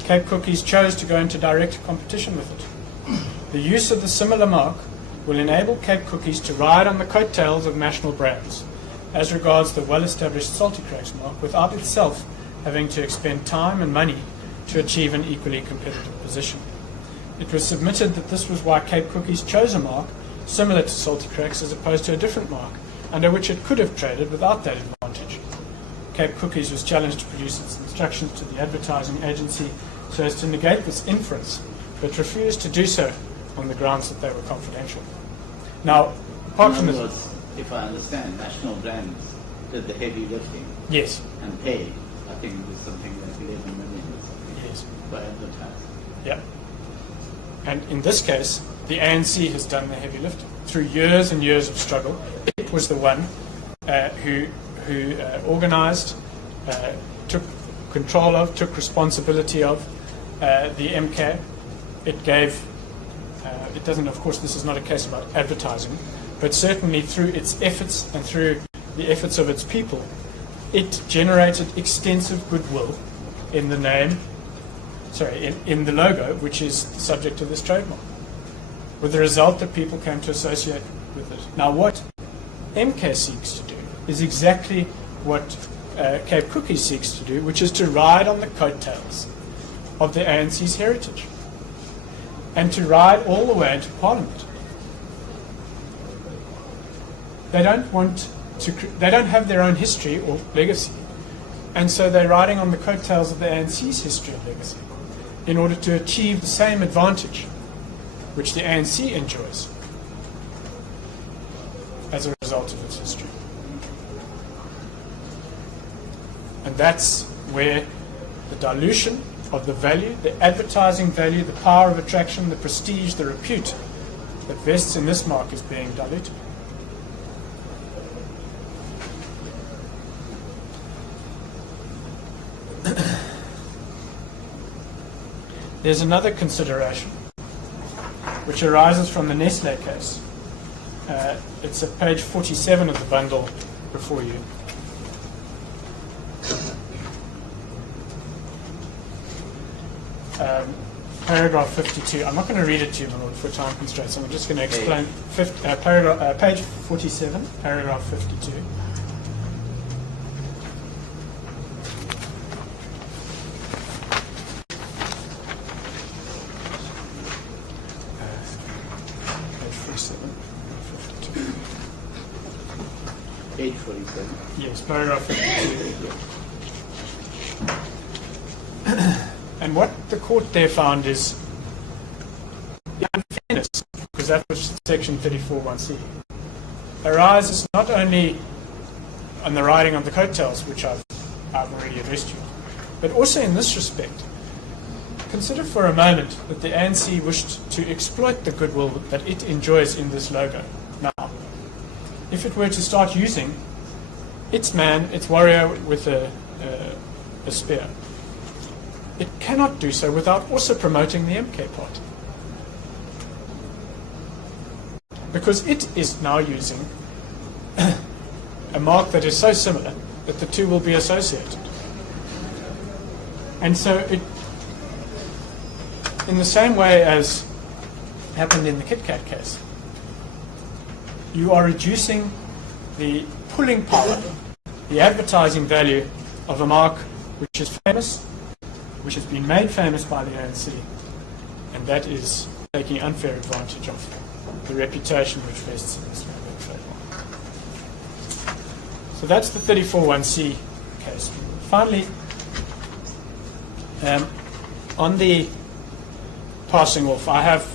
Cape Cookies chose to go into direct competition with it. The use of the similar mark will enable Cape Cookies to ride on the coattails of National Brands as regards the well-established Salty Cracks mark without itself having to expend time and money to achieve an equally competitive position. It was submitted that this was why Cape Cookies chose a mark similar to Salty Cracks as opposed to a different mark, under which it could have traded without that advantage. Cape Cookies was challenged to produce its instructions to the advertising agency so as to negate this inference, but refused to do so on the grounds that they were confidential. Now, apart from this... If I understand, National Brands did the heavy lifting. Yes. And paid, I think it was something like 11 million. Yes. For advertising. Yeah. And in this case, the ANC has done the heavy lifting. Through years and years of struggle, it was the one who organized, took control of, took responsibility of the MK. It gave, it doesn't, of course, this is not a case about advertising, but certainly through its efforts and through the efforts of its people, it generated extensive goodwill in the name, in the logo, which is the subject of this trademark, with the result that people came to associate with it. Now, what MK seeks to do is exactly what Cape Cookies seeks to do, which is to ride on the coattails of the ANC's heritage and to ride all the way into Parliament. They don't want to. They don't have their own history or legacy, and so they're riding on the coattails of the ANC's history and legacy in order to achieve the same advantage which the ANC enjoys as a result of its history. And that's where the dilution of the value, the advertising value, the power of attraction, the prestige, the repute that vests in this mark is being diluted. There's another consideration which arises from the Nestle case. It's at page 47 of the bundle before you. paragraph 52. I'm not going to read it to you, my lord, for time constraints. I'm just going to explain page 47, paragraph 52. Page 47. Yes, paragraph 52. And what the court there found is the unfairness, because that was section 34(1)(c), arises not only on the riding on the coattails, which I've already addressed you, but also in this respect. Consider for a moment that the ANC wished to exploit the goodwill that it enjoys in this logo. Now, if it were to start using its man, its warrior with a spear, it cannot do so without also promoting the MK party. Because it is now using a mark that is so similar that the two will be associated. And so it, in the same way as happened in the Kit Kat case, you are reducing the pulling power, the advertising value of a mark which is famous, which has been made famous by the ANC, and that is taking unfair advantage of the reputation which vests in this trademark. So that's the 34(1)(c) case. Finally, on the passing off, I have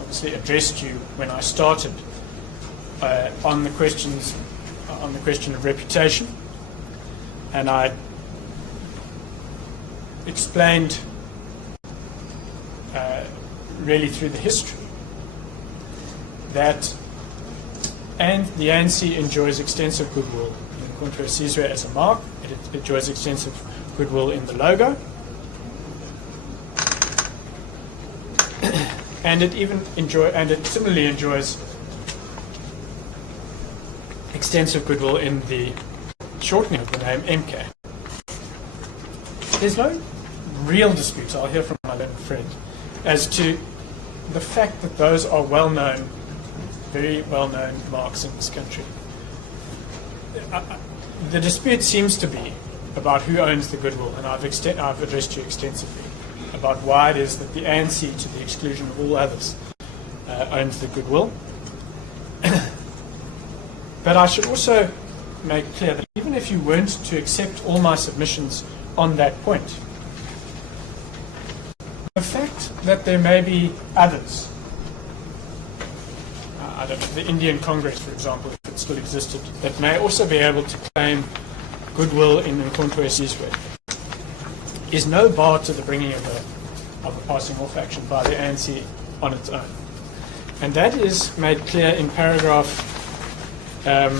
obviously addressed you when I started on the question of reputation, and I explained really through the history that the ANC enjoys extensive goodwill in Contra Sizwe as a mark. It enjoys extensive goodwill in the logo, and it similarly enjoys extensive goodwill in the shortening of the name MK. There's no real dispute, I'll hear from my learned friend, as to the fact that those are well-known, very well-known marks in this country. The dispute seems to be about who owns the goodwill, and I've addressed you extensively about why it is that the ANC, to the exclusion of all others, owns the goodwill. But I should also make clear that even if you weren't to accept all my submissions on that point, the fact that there may be others, I don't know, the Indian Congress, for example, if it still existed, that may also be able to claim goodwill in Mdntv Sizwe, is no bar to the bringing of a passing off action by the ANC on its own. And that is made clear in paragraph, just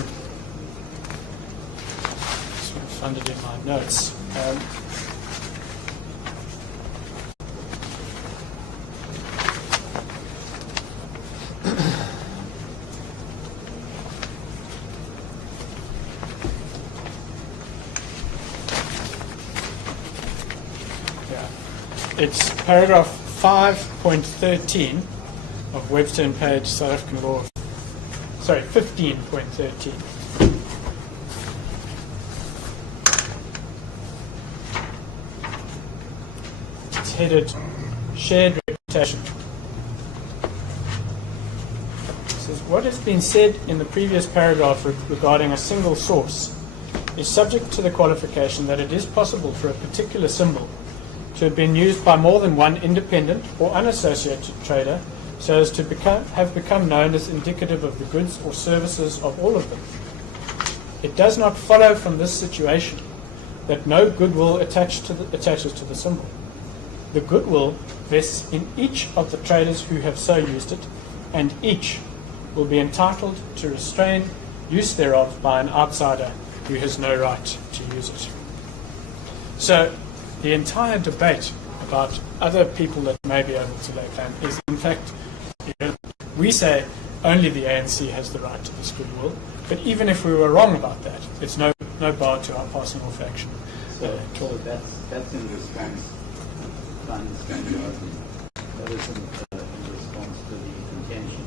want to find it in my notes. It's paragraph 5.13 of Webster and Page South African Law. Sorry, 15.13. It's headed Shared Reputation. It says, what has been said in the previous paragraph regarding a single source is subject to the qualification that it is possible for a particular symbol to have been used by more than one independent or unassociated trader so as to have become known as indicative of the goods or services of all of them. It does not follow from this situation that no goodwill attaches to the symbol. The goodwill vests in each of the traders who have so used it, and each will be entitled to restrain use thereof by an outsider who has no right to use it. So the entire debate about other people that may be able to lay claim is, in fact, we say only the ANC has the right to this goodwill, but even if we were wrong about that, it's no bar to our passing off action. So that's in response funds that isn't in response to the contention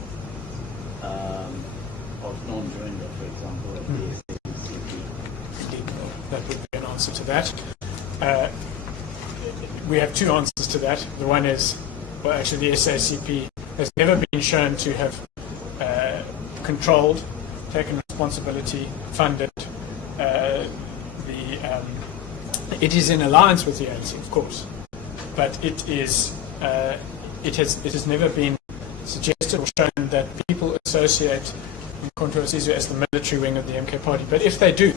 of non-joinder, for example, of the SACP. Indeed, that would be an answer to that. We have two answers to that. The one is, well, actually, the SACP has never been shown to have controlled, taken responsibility, funded it is in alliance with the ANC, of course, but it has never been suggested or shown that people associate Mkhonto we Sizwe as the military wing of the MK party. But if they do,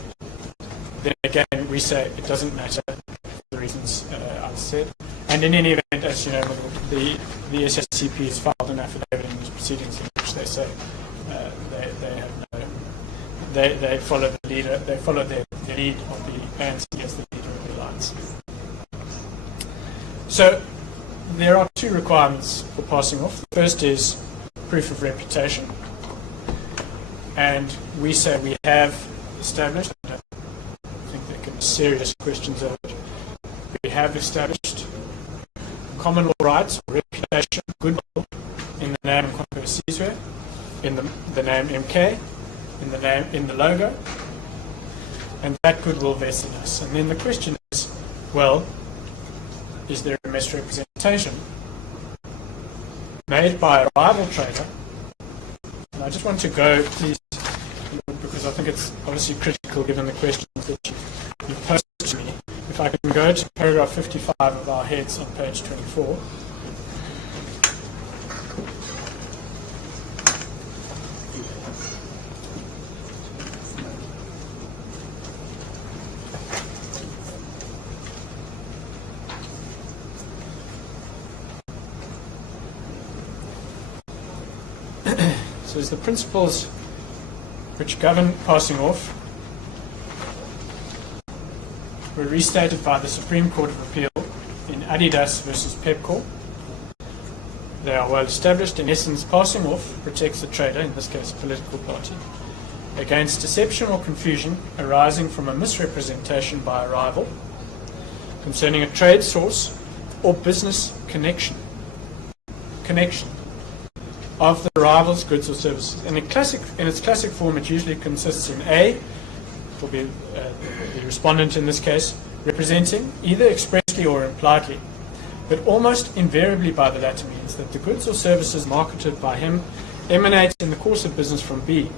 then again we say it doesn't matter for the reasons I've said. And in any event, as you know, the SACP has filed an affidavit in these proceedings in which they say they have no. They follow the leader. They follow the lead of the ANC as the leader of the alliance. So there are two requirements for passing off. The first is proof of reputation, and we say we have established. I don't think there can be serious questions over it. We have established common law rights, reputation, goodwill in the name Mkhonto we Sizwe, in the name MK. In the logo, and that goodwill vests in us. And then the question is, well, is there a misrepresentation made by a rival trader? And I just want to go, please, because I think it's obviously critical given the questions that you've posed to me. If I can go to paragraph 55 of our heads on page 24. So as the principles which govern passing off were restated by the Supreme Court of Appeal in Adidas versus Pepco. They are well established. In essence, passing off protects the trader, in this case a political party, against deception or confusion arising from a misrepresentation by a rival concerning a trade source or business connection of the rival's goods or services. In its classic form, it usually consists in A, will be the respondent in this case, representing, either expressly or impliedly, but almost invariably by the latter means, that the goods or services marketed by him emanate in the course of business from B.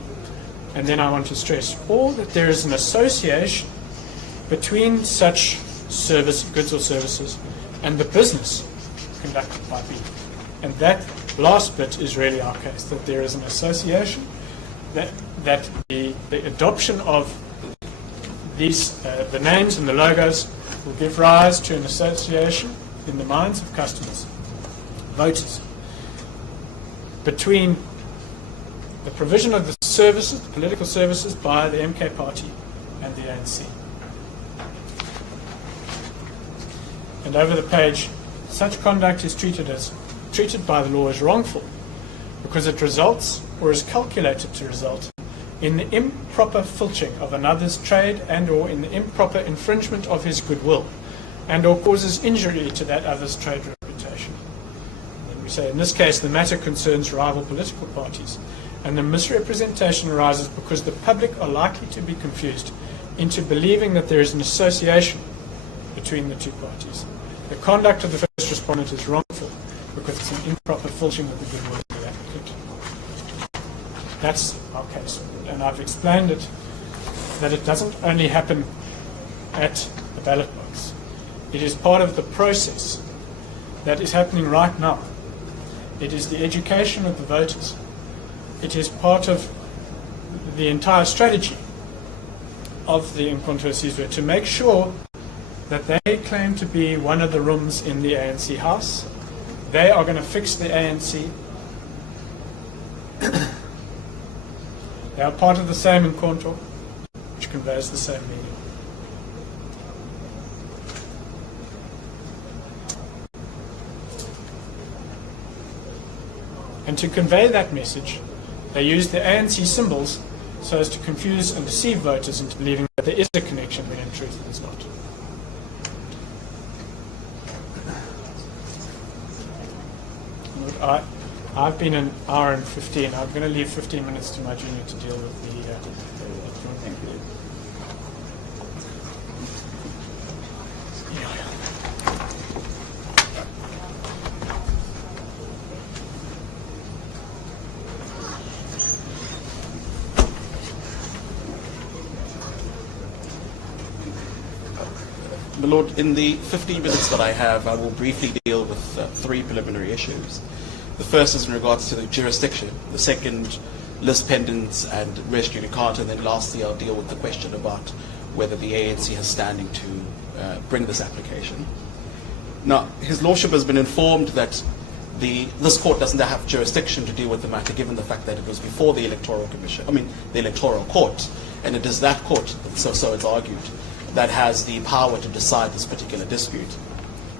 And then I want to stress, or that there is an association between such goods or services, and the business conducted by B. And that last bit is really our case, that there is an association, that the adoption of these, the names and the logos will give rise to an association in the minds of customers, voters, between the provision of the services, the political services by the MK party and the ANC. And over the page, such conduct is treated by the law as wrongful because it results or is calculated to result in the improper filching of another's trade and or in the improper infringement of his goodwill and or causes injury to that other's trade reputation. And we say in this case the matter concerns rival political parties and the misrepresentation arises because the public are likely to be confused into believing that there is an association between the two parties. The conduct of the first respondent is wrongful because it's an improper filching of the goodwill of the applicant. That's our case. And I've explained it, that it doesn't only happen at the ballot box. It is part of the process that is happening right now. It is the education of the voters. It is part of the entire strategy of the Mkhonto we Sizwe to make sure that they claim to be one of the rooms in the ANC house. They are going to fix the ANC. They are part of the same Mkhonto, which conveys the same meaning. And to convey that message, they use the ANC symbols so as to confuse and deceive voters into believing that there is a connection when in truth there is not. I've been an hour and 15. I'm going to leave 15 minutes to my junior to deal with the. Thank you. My Lord, in the 15 minutes that I have, I will briefly deal with three preliminary issues. The first is in regards to the jurisdiction. The second, lis pendens and res judicata. And then lastly, I'll deal with the question about whether the ANC has standing to bring this application. Now, His Lordship has been informed that this court doesn't have jurisdiction to deal with the matter, given the fact that it was before the Electoral Court, and it is that court, so it's argued, that has the power to decide this particular dispute.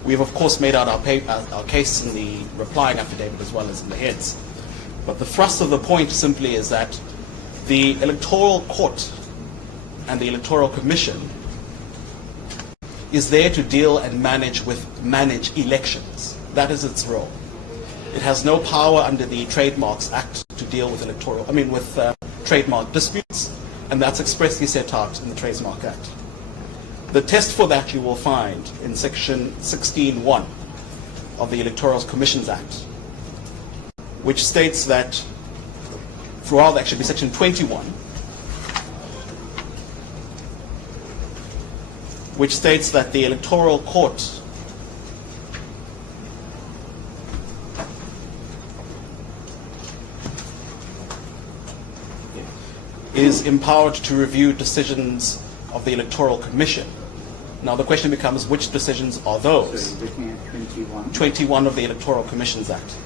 We have, of course, made out our case in the replying affidavit as well as in the heads. But the thrust of the point simply is that the Electoral Court and the Electoral Commission is there to deal and manage elections. That is its role. It has no power under the Trademarks Act to deal with trademark disputes, and that's expressly set out in the Trademark Act. The test for that you will find in Section 16(1) of the Electoral Commissions Act, which states that, rather actually be Section 21, which states that the Electoral Court is empowered to review decisions of the Electoral Commission. Now the question becomes, which decisions are those? So you're looking at 21. 21 of the Electoral Commissions Act.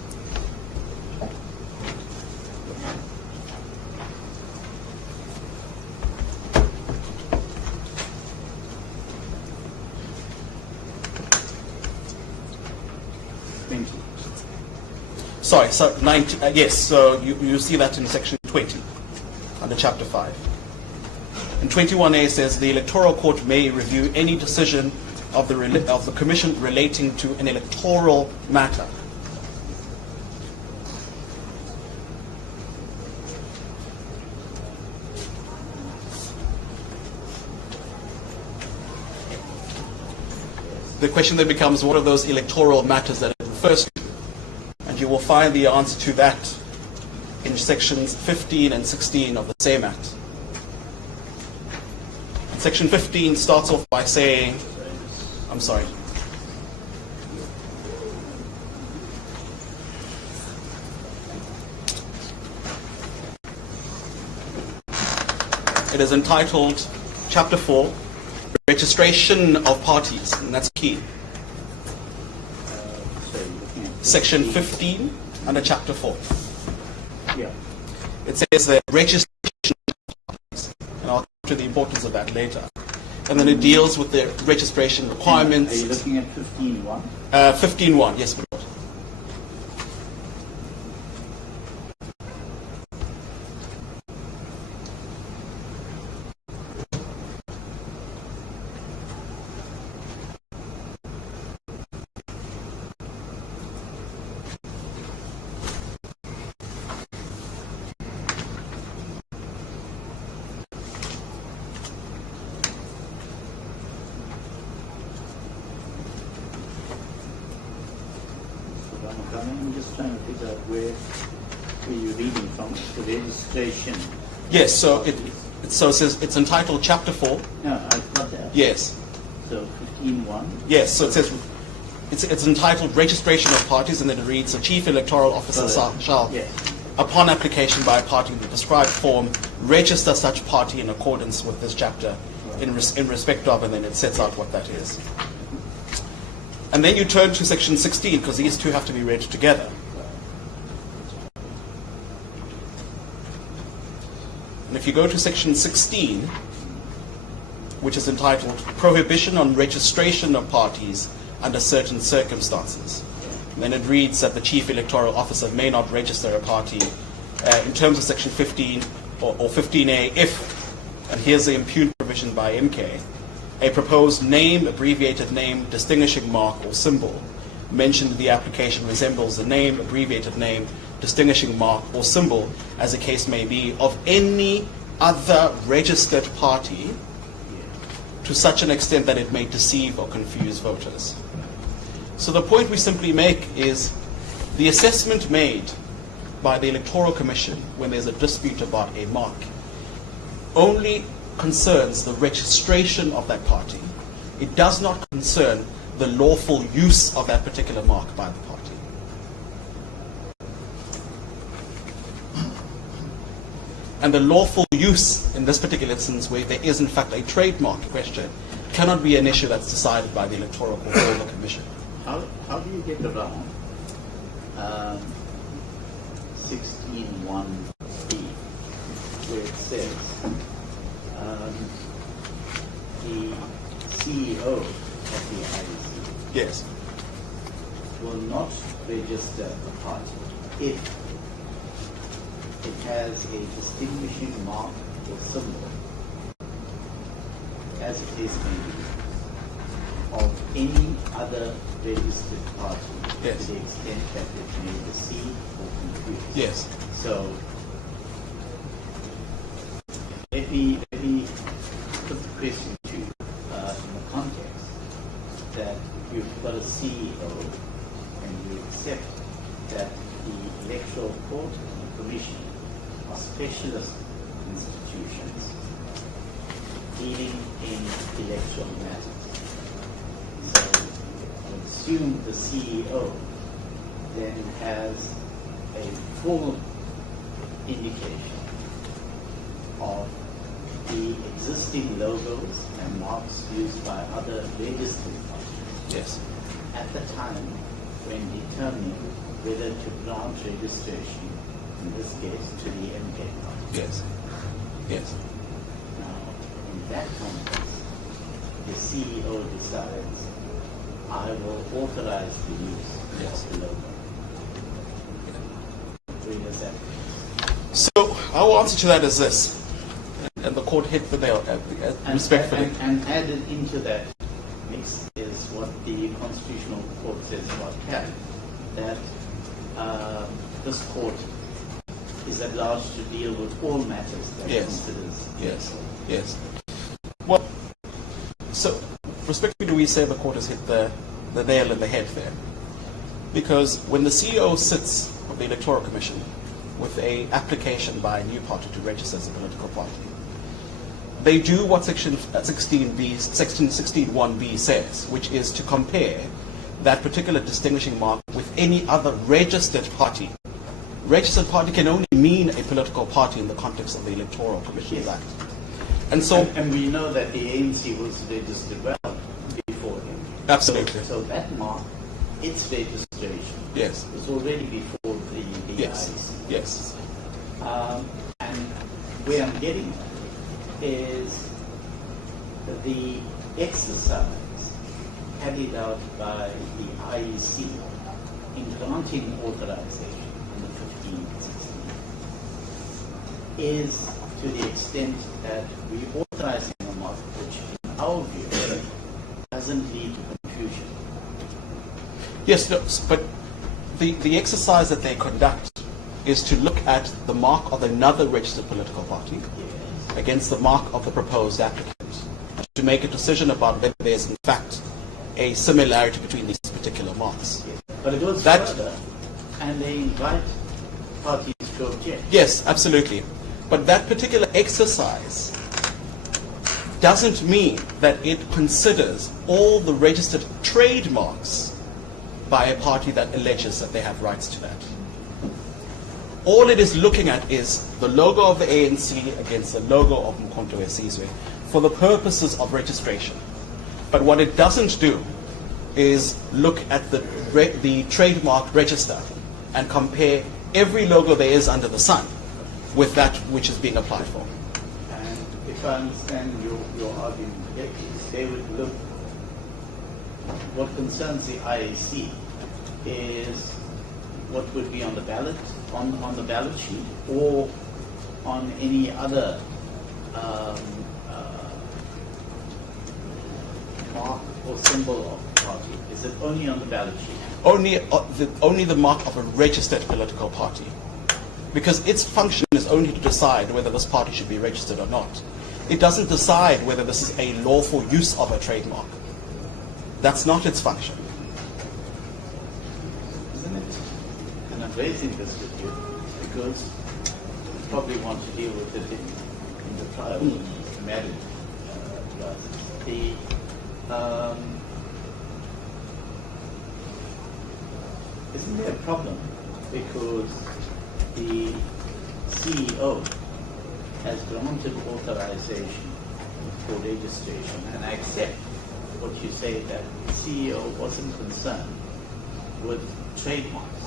Sorry, so 90, yes, so you see that in Section 20, under Chapter 5. And 21A says the Electoral Court may review any decision of the Commission relating to an electoral matter. The question then becomes, what are those electoral matters that it refers to? And you will find the answer to that in Sections 15 and 16 of the same Act. Section 15 starts off by saying, I'm sorry. It is entitled Chapter 4, Registration of Parties, and that's key. Section 15 under Chapter 4. Yeah. It says that registration of parties, and I'll come to the importance of that later. And then it deals with the registration requirements. Are you looking at 15.1? 15.1, yes, my lord. I'm just trying to figure out where you're reading from. The registration. Yes, so it says it's entitled Chapter 4. No, I've got that. Yes. So 15.1. Yes, so it says it's entitled Registration of Parties, and then it reads, the Chief Electoral Officer shall, upon application by a party in the prescribed form, register such party in accordance with this chapter in respect of, and then it sets out what that is. And then you turn to Section 16, because these two have to be read together. And if you go to Section 16, which is entitled Prohibition on Registration of Parties under Certain Circumstances, then it reads that the Chief Electoral Officer may not register a party in terms of Section 15 or 15A if, and here's the impugned provision by MK, a proposed name, abbreviated name, distinguishing mark or symbol mentioned that the application resembles the name, abbreviated name, distinguishing mark, or symbol, as the case may be, of any other registered party to such an extent that it may deceive or confuse voters. So the point we simply make is the assessment made by the Electoral Commission when there's a dispute about a mark only concerns the registration of that party. It does not concern the lawful use of that particular mark by the party. And the lawful use in this particular instance, where there is in fact a trademark question, cannot be an issue that's decided by the Electoral Court or the Commission. How do you get around 16(1)(b), where it says the CEO of the IEC Yes. will not register a party if it has a distinguishing mark or symbol, as it is maybe, of any other registered party, Yes. to the extent that it may deceive or confuse. Yes. So let me put the question to you in the context that you've got a CEO and you accept that the Electoral Court and the Commission are specialist institutions dealing in electoral matters. So I assume the CEO then has a full indication of the existing logos and marks used by other registered parties Yes. at the time when determining whether to grant registration, in this case, to the MK party. Yes. Yes. Now, in that context, the CEO decides, I will authorize the use Yes. of the logo. Where does that? So our answer to that is this, and the court hit the nail respectfully. And added into that mix is what the Constitutional Court says about CAT, that this court is at large to deal with all matters that it Yes. considers. Yes. Yes. Well, so respectfully, we say the court has hit the nail in the head there, because when the CEO sits of the Electoral Commission with a application by a new party to register as a political party, they do what section 16(1)(b) says, which is to compare that particular distinguishing mark with any other registered party. Registered party can only mean a political party in the context of the Electoral Commissions Act. And so, And we know that the ANC was registered well before him. absolutely. So that mark, its registration, Yes. was already before the Yes. IEC. Yes. And where I'm getting at is the exercise carried out by the IEC in granting authorization in the 1516 is to the extent that we authorizing a mark which, in our view, doesn't lead to confusion. Yes, no, but the exercise that they conduct is to look at the mark of another registered political party against the mark of the proposed applicant, to make a decision about whether there's in fact a similarity between these particular marks. But it goes further, and they invite parties to object. Yes, absolutely. But that particular exercise doesn't mean that it considers all the registered trademarks by a party that alleges that they have rights to that. All it is looking at is the logo of the ANC against the logo of Mdntv for the purposes of registration. But what it doesn't do is look at the trademark register and compare every logo there is under the sun with that which is being applied for. And if I understand your argument correctly, they would look, what concerns the IAC is what would be on the ballot, on the ballot sheet, or on any other mark or symbol of the party? Is it only on the ballot sheet? Only the mark of a registered political party. Because its function is only to decide whether this party should be registered or not. It doesn't decide whether this is a lawful use of a trademark. That's not its function. Isn't it? And I'm raising this with you because you probably want to deal with it in the trial marriage process. Isn't there a problem because the CEO has granted authorization for registration, and I accept what you say that the CEO wasn't concerned with trademarks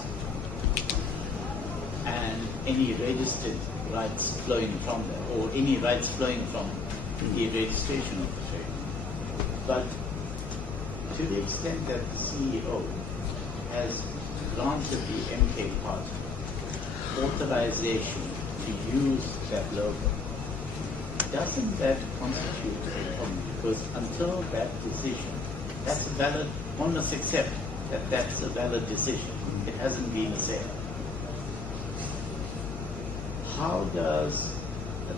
and any registered rights flowing from them, or any rights flowing from the registration of the trademark. But to the extent that the CEO has granted the MK party authorization to use that logo, doesn't that constitute a problem? Because until that decision, that's a valid, one must accept that that's a valid decision. It hasn't been a sale. How does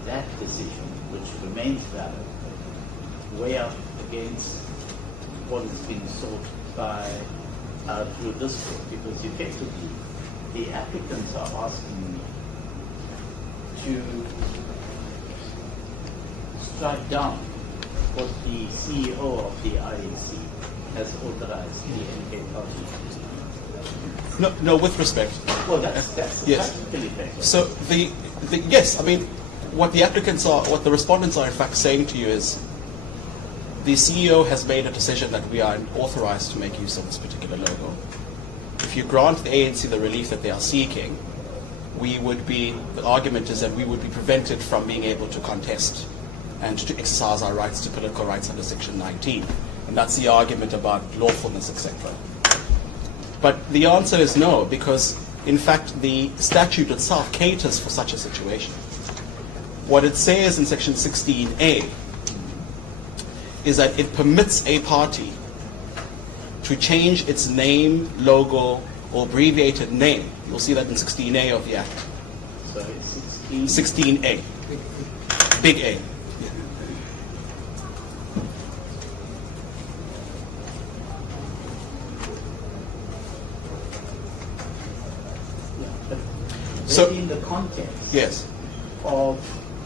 that decision, which remains valid, weigh up against what is being sought by through this court? Because effectively, the applicants are asking me to strike down what the CEO of the ANC has authorized the MK party. No, with respect. Well, that's yes. practically fair. So yes, I mean, what the applicants are, what the respondents are in fact saying to you is, the CEO has made a decision that we are authorized to make use of this particular logo. If you grant the ANC the relief that they are seeking, the argument is that we would be prevented from being able to contest and to exercise our rights to political rights under Section 19. And that's the argument about lawfulness, etc. But the answer is no, because in fact the statute itself caters for such a situation. What it says in Section 16A is that it permits a party to change its name, logo, or abbreviated name. You'll see that in 16A of the Act. So it's 16A. Big A. So in the context Yes. of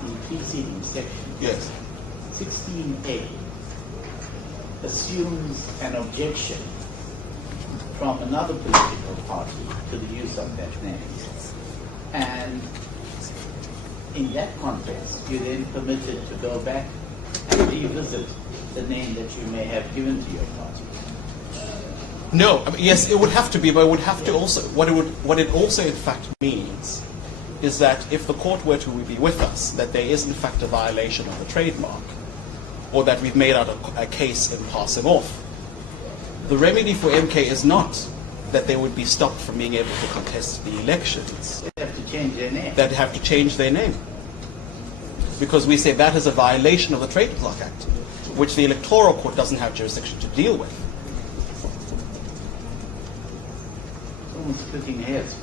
the preceding section, Yes. 16A assumes an objection from another political party to the use of that name. And in that context, you're then permitted to go back and revisit the name that you may have given to your party. No, I mean, yes, it would have to be, but it would have to also, what it also in fact means is that if the court were to be with us, that there is in fact a violation of the trademark, or that we've made out a case in passing off, the remedy for MK is not that they would be stopped from being able to contest the elections. They have to change their name. That have to change their name. Because we say that is a violation of the Trademark Act, which the Electoral Court doesn't have jurisdiction to deal with. Someone's splitting hairs.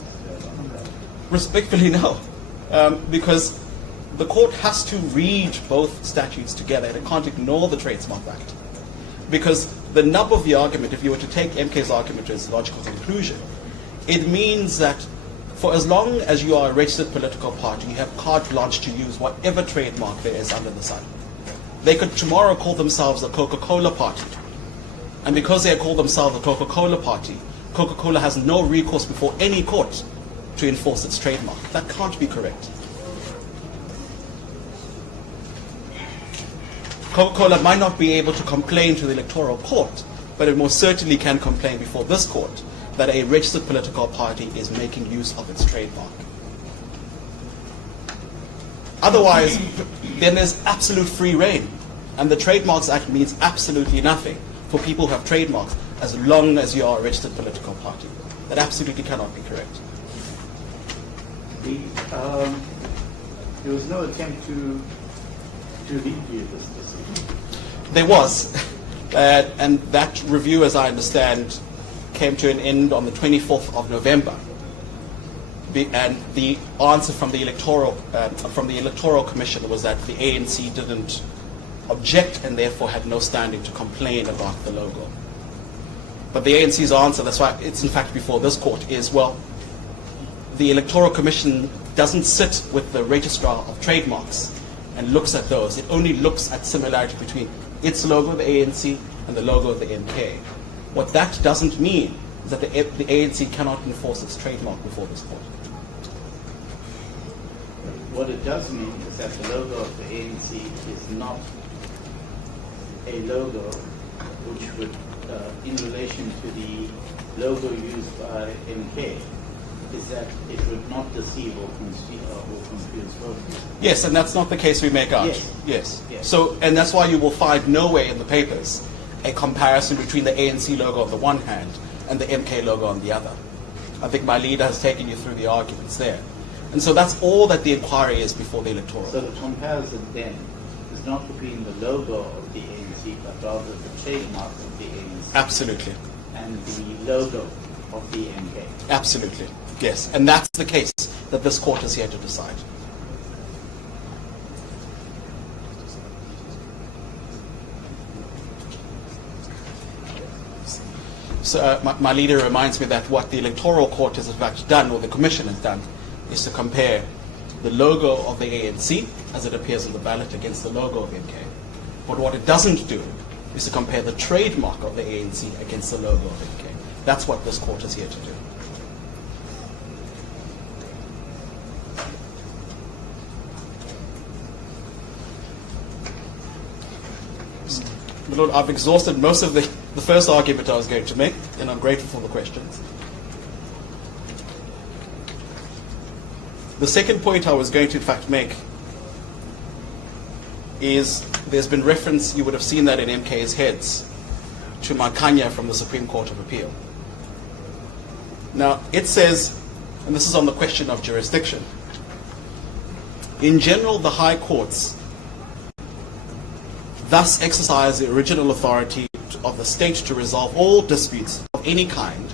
Respectfully, no. Because the court has to read both statutes together, and it can't ignore the Trademark Act. Because the nub of the argument, if you were to take MK's argument to its logical conclusion, it means that for as long as you are a registered political party, you have carte blanche to use whatever trademark there is under the sun. They could tomorrow call themselves the Coca-Cola Party. And because they call themselves the Coca-Cola Party, Coca-Cola has no recourse before any court to enforce its trademark. That can't be correct. Coca-Cola might not be able to complain to the Electoral Court, but it most certainly can complain before this court that a registered political party is making use of its trademark. Otherwise, then there's absolute free reign, and the Trademarks Act means absolutely nothing for people who have trademarks as long as you are a registered political party. That absolutely cannot be correct. There was no attempt to review this decision. There was, And that review, as I understand, came to an end on the 24th of November. And the answer from the Electoral Commission was that the ANC didn't object and therefore had no standing to complain about the logo. But the ANC's answer, that's why it's in fact before this court, is, well, the Electoral Commission doesn't sit with the Registrar of Trademarks and looks at those. It only looks at similarity between its logo, the ANC, and the logo of the MK. What that doesn't mean is that the ANC cannot enforce its trademark before this court. What it does mean is that the logo of the ANC is not a logo which would, in relation to the logo used by MK, is that it would not deceive or confuse voters. Yes, and that's not the case we make out. Yes. So, and that's why you will find nowhere in the papers a comparison between the ANC logo on the one hand and the MK logo on the other. I think my leader has taken you through the arguments there. And so that's all that the inquiry is before the Electoral Court. So the comparison then is not between the logo of the ANC, but rather the trademark of the ANC. Absolutely. And the logo of the MK. Absolutely. Yes. And that's the case that this court is here to decide. So my leader reminds me that what the Electoral Court has in fact done, or the Commission has done, is to compare the logo of the ANC as it appears on the ballot against the logo of MK. But what it doesn't do is to compare the trademark of the ANC against the logo of MK. That's what this court is here to do. Lord, I've exhausted most of the first argument I was going to make, and I'm grateful for the questions. The second point I was going to in fact make is there's been reference, you would have seen that in MK's heads, to Makanya from the Supreme Court of Appeal. Now, it says, and this is on the question of jurisdiction, in general, the high courts thus exercise the original authority of the state to resolve all disputes of any kind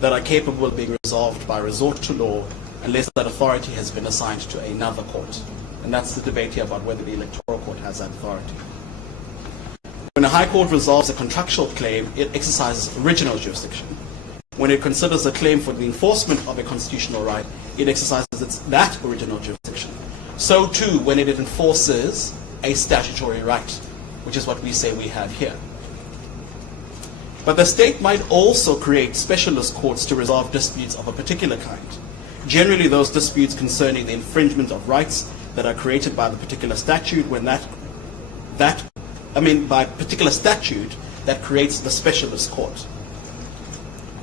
that are capable of being resolved by resort to law unless that authority has been assigned to another court. And that's the debate here about whether the Electoral Court has that authority. When a high court resolves a contractual claim, it exercises original jurisdiction. When it considers a claim for the enforcement of a constitutional right, it exercises that original jurisdiction. So too, when it enforces a statutory right, which is what we say we have here. But the state might also create specialist courts to resolve disputes of a particular kind. Generally, those disputes concerning the infringement of rights that are created by the particular statute, by particular statute that creates the specialist court.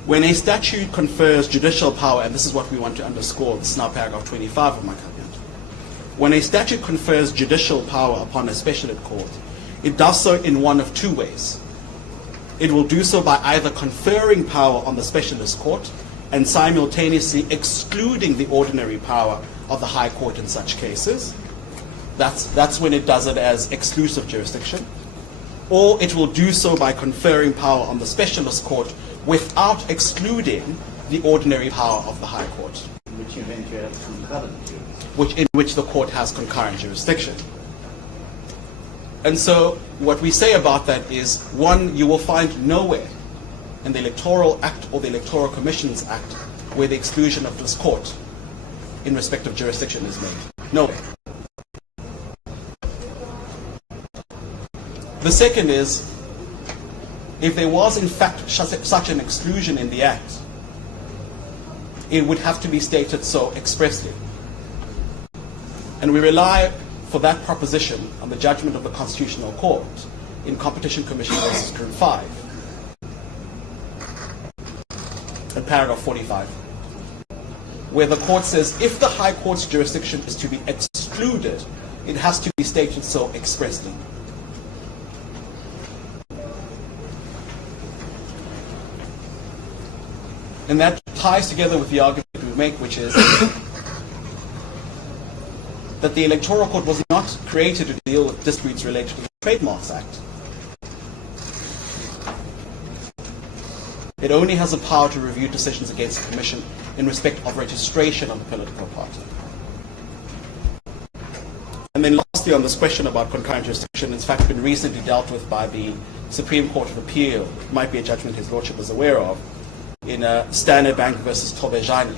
When a statute confers judicial power, and this is what we want to underscore, this is now paragraph 25 of my comment. When a statute confers judicial power upon a specialist court, it does so in one of two ways. It will do so by either conferring power on the specialist court and simultaneously excluding the ordinary power of the high court in such cases. That's when it does it as exclusive jurisdiction. Or it will do so by conferring power on the specialist court without excluding the ordinary power of the high court. Which eventually has concurrent jurisdiction. In which the court has concurrent jurisdiction. And so what we say about that is, one, you will find nowhere in the Electoral Act or the Electoral Commissions Act where the exclusion of this court in respect of jurisdiction is made. Nowhere. The second is, if there was in fact such an exclusion in the Act, it would have to be stated so expressly. And we rely for that proposition on the judgment of the Constitutional Court in Competition Commission versus Group 5, in paragraph 45, where the court says if the High Court's jurisdiction is to be excluded, it has to be stated so expressly. And that ties together with the argument we make, which is that the Electoral Court was not created to deal with disputes related to the Trademarks Act. It only has the power to review decisions against the Commission in respect of registration of the political party. And then lastly, on this question about concurrent jurisdiction, it's in fact been recently dealt with by the Supreme Court of Appeal. It might be a judgment His Lordship is aware of, in Standard Bank versus Tobejani.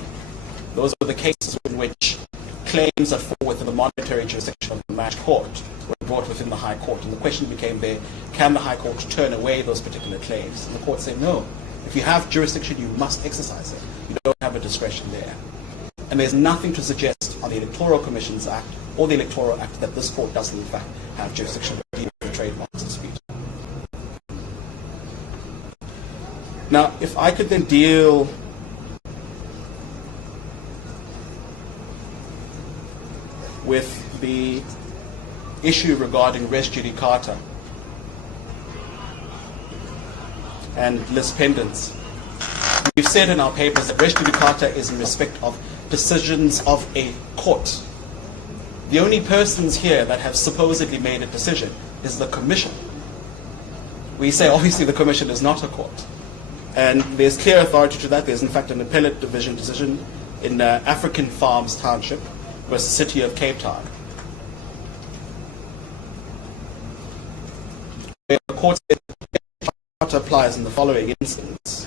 Those were the cases in which claims that fall within the monetary jurisdiction of the match court were brought within the High Court. And the question became there, can the High Court turn away those particular claims? And the court said, no. If you have jurisdiction, you must exercise it. You don't have a discretion there. And there's nothing to suggest on the Electoral Commissions Act or the Electoral Act that this court doesn't in fact have jurisdiction to deal with the trademarks dispute. Now, if I could then deal with the issue regarding res judicata and lis pendens. We've said in our papers that res judicata is in respect of decisions of a court. The only persons here that have supposedly made a decision is the Commission. We say obviously the Commission is not a court. And there's clear authority to that. There's in fact an appellate division decision in African Farms Township versus City of Cape Town. The court applies in the following instance.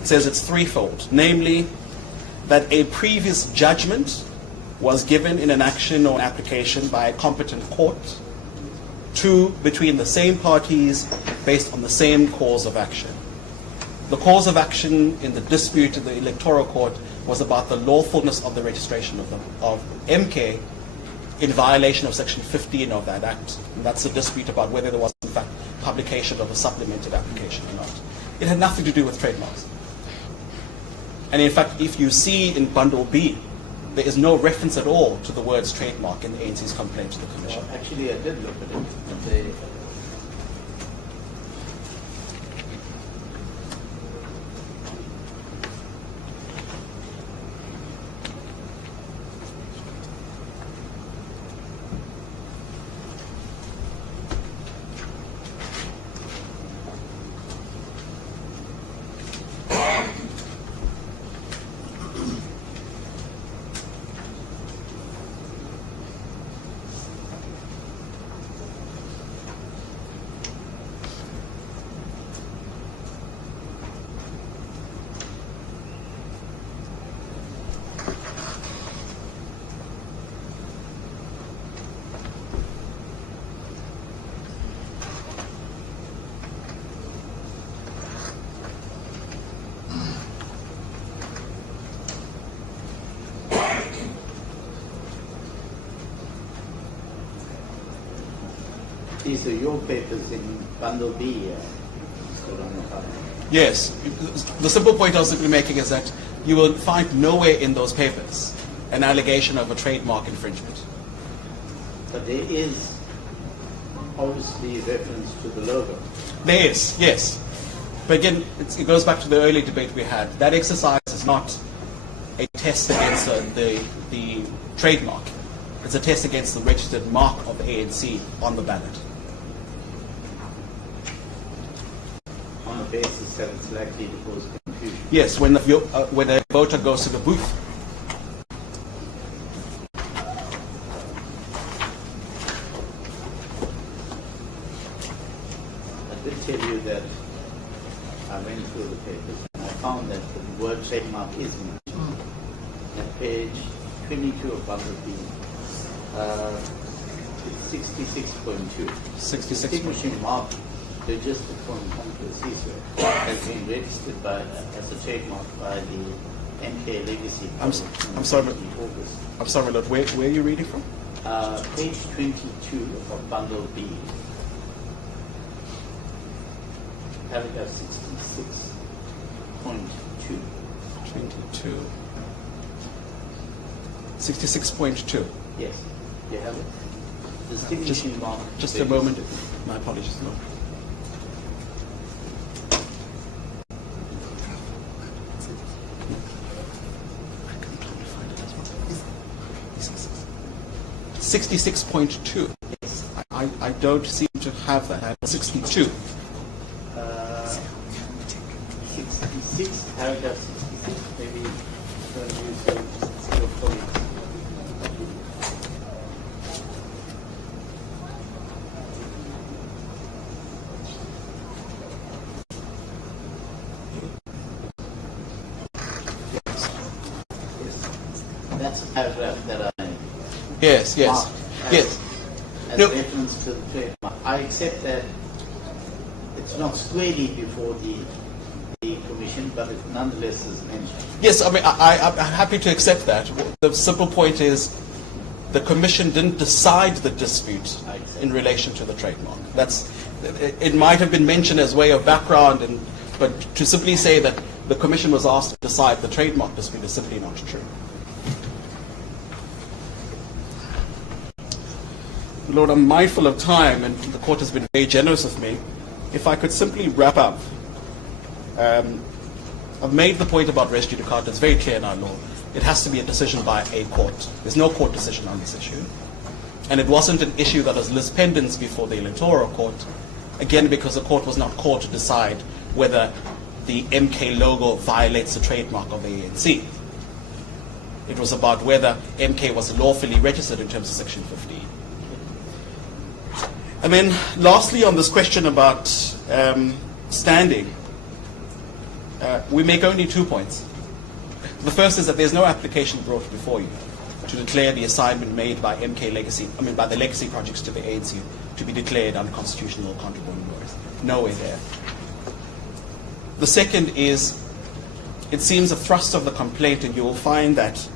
It says it's threefold, namely that a previous judgment was given in an action or an application by a competent court, two, between the same parties based on the same cause of action. The cause of action in the dispute in the Electoral Court was about the lawfulness of the registration of MK in violation of Section 15 of that Act. And that's a dispute about whether there was in fact publication of a supplemented application or not. It had nothing to do with trademarks. And in fact, if you see in Bundle B, there is no reference at all to the words trademark in the ANC's complaint to the Commission. Well, actually, I did look at it. These are your papers in Bundle B, Mr. Ramaphosa. Yes. The simple point I was simply making is that you will find nowhere in those papers an allegation of a trademark infringement. But there is obviously reference to the logo. There is, yes. But again, it goes back to the earlier debate we had. That exercise is not a test against the trademark. It's a test against the registered mark of the ANC on the ballot. On the basis that it's likely to cause confusion. Yes, when a voter goes to the booth. I did tell you that I went through the papers and I found that the word trademark is mentioned at page 22 of Bundle B. 66.2. 66. Distinguishing mark registered from Cicero has been registered as a trademark by the MK Legacy. I'm sorry, but I'm sorry, Lord. Where are you reading from? Page 22 of Bundle B. Paragraph 66.2. 22. 66.2. Yes. Do you have it? Distinguishing mark. Just a moment. My apologies, Lord. I can totally find it as well. 66.2. Yes. I don't seem to have that. I have 62. 66, paragraph 66, maybe use your colleagues. That's a paragraph that I Yes. as No. reference to the trademark. I accept that it's not squarely before the Commission, but it nonetheless is mentioned. Yes, I mean, I'm happy to accept that. The simple point is the Commission didn't decide the dispute in relation to the trademark. It might have been mentioned as way of background, but to simply say that the Commission was asked to decide the trademark dispute is simply not true. Lord, I'm mindful of time, and the Court has been very generous with me. If I could simply wrap up. I've made the point about res judicata. It's very clear in our law. It has to be a decision by a court. There's no court decision on this issue. And it wasn't an issue that was lis pendens before the Electoral Court, again, because the court was not called to decide whether the MK logo violates the trademark of the ANC. It was about whether MK was lawfully registered in terms of Section 15. And then lastly, on this question about standing, we make only 2 points. The first is that there's no application brought before you to declare the assignment made by by the legacy projects to the ANC to be declared unconstitutional or contrary to laws. Nowhere there. The second is, it seems a thrust of the complaint, and you will find that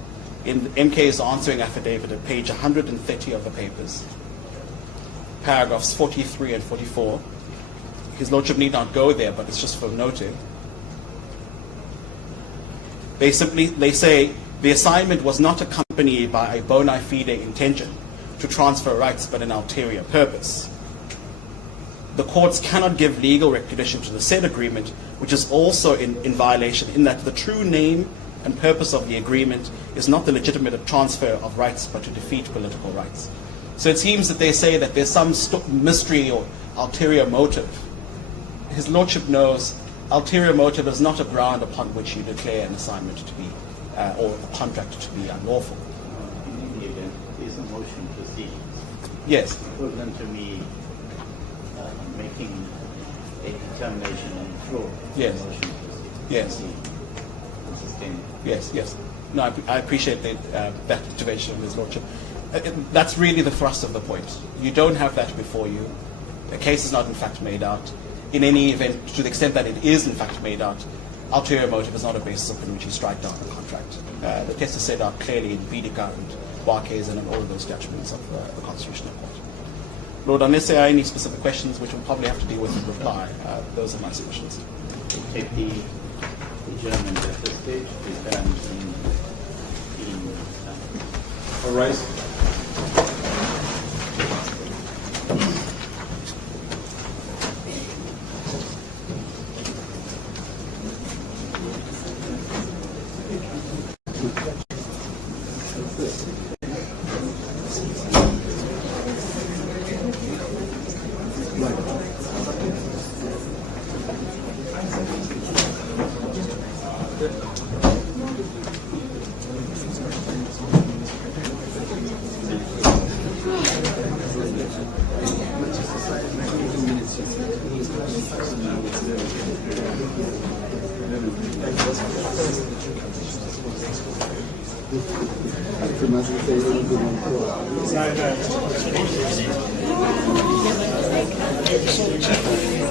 in MK's answering affidavit at page 130 of the papers, paragraphs 43 and 44. His Lordship need not go there, but it's just for noting. They say the assignment was not accompanied by a bona fide intention to transfer rights, but an ulterior purpose. The courts cannot give legal recognition to the said agreement, which is also in violation, in that the true name and purpose of the agreement is not the legitimate transfer of rights, but to defeat political rights. So it seems that they say that there's some mystery or ulterior motive. His Lordship knows ulterior motive is not a ground upon which you declare an assignment to be, or a contract to be unlawful. In any event, there's a motion proceedings. Yes. Equivalent to me making a determination on fraud. Yes. Motion proceedings. Yes. Yes. No, I appreciate that intervention of His Lordship. That's really the thrust of the point. You don't have that before you. The case is not in fact made out. In any event, to the extent that it is in fact made out, ulterior motive is not a basis upon which you strike down the contract. The test is set out clearly in Vidica and Barkes and in all of those judgments of the Constitutional Court. Lord, unless there are any specific questions which we'll probably have to deal with in reply, those are my submissions. Take the adjournment at this stage. All right. No.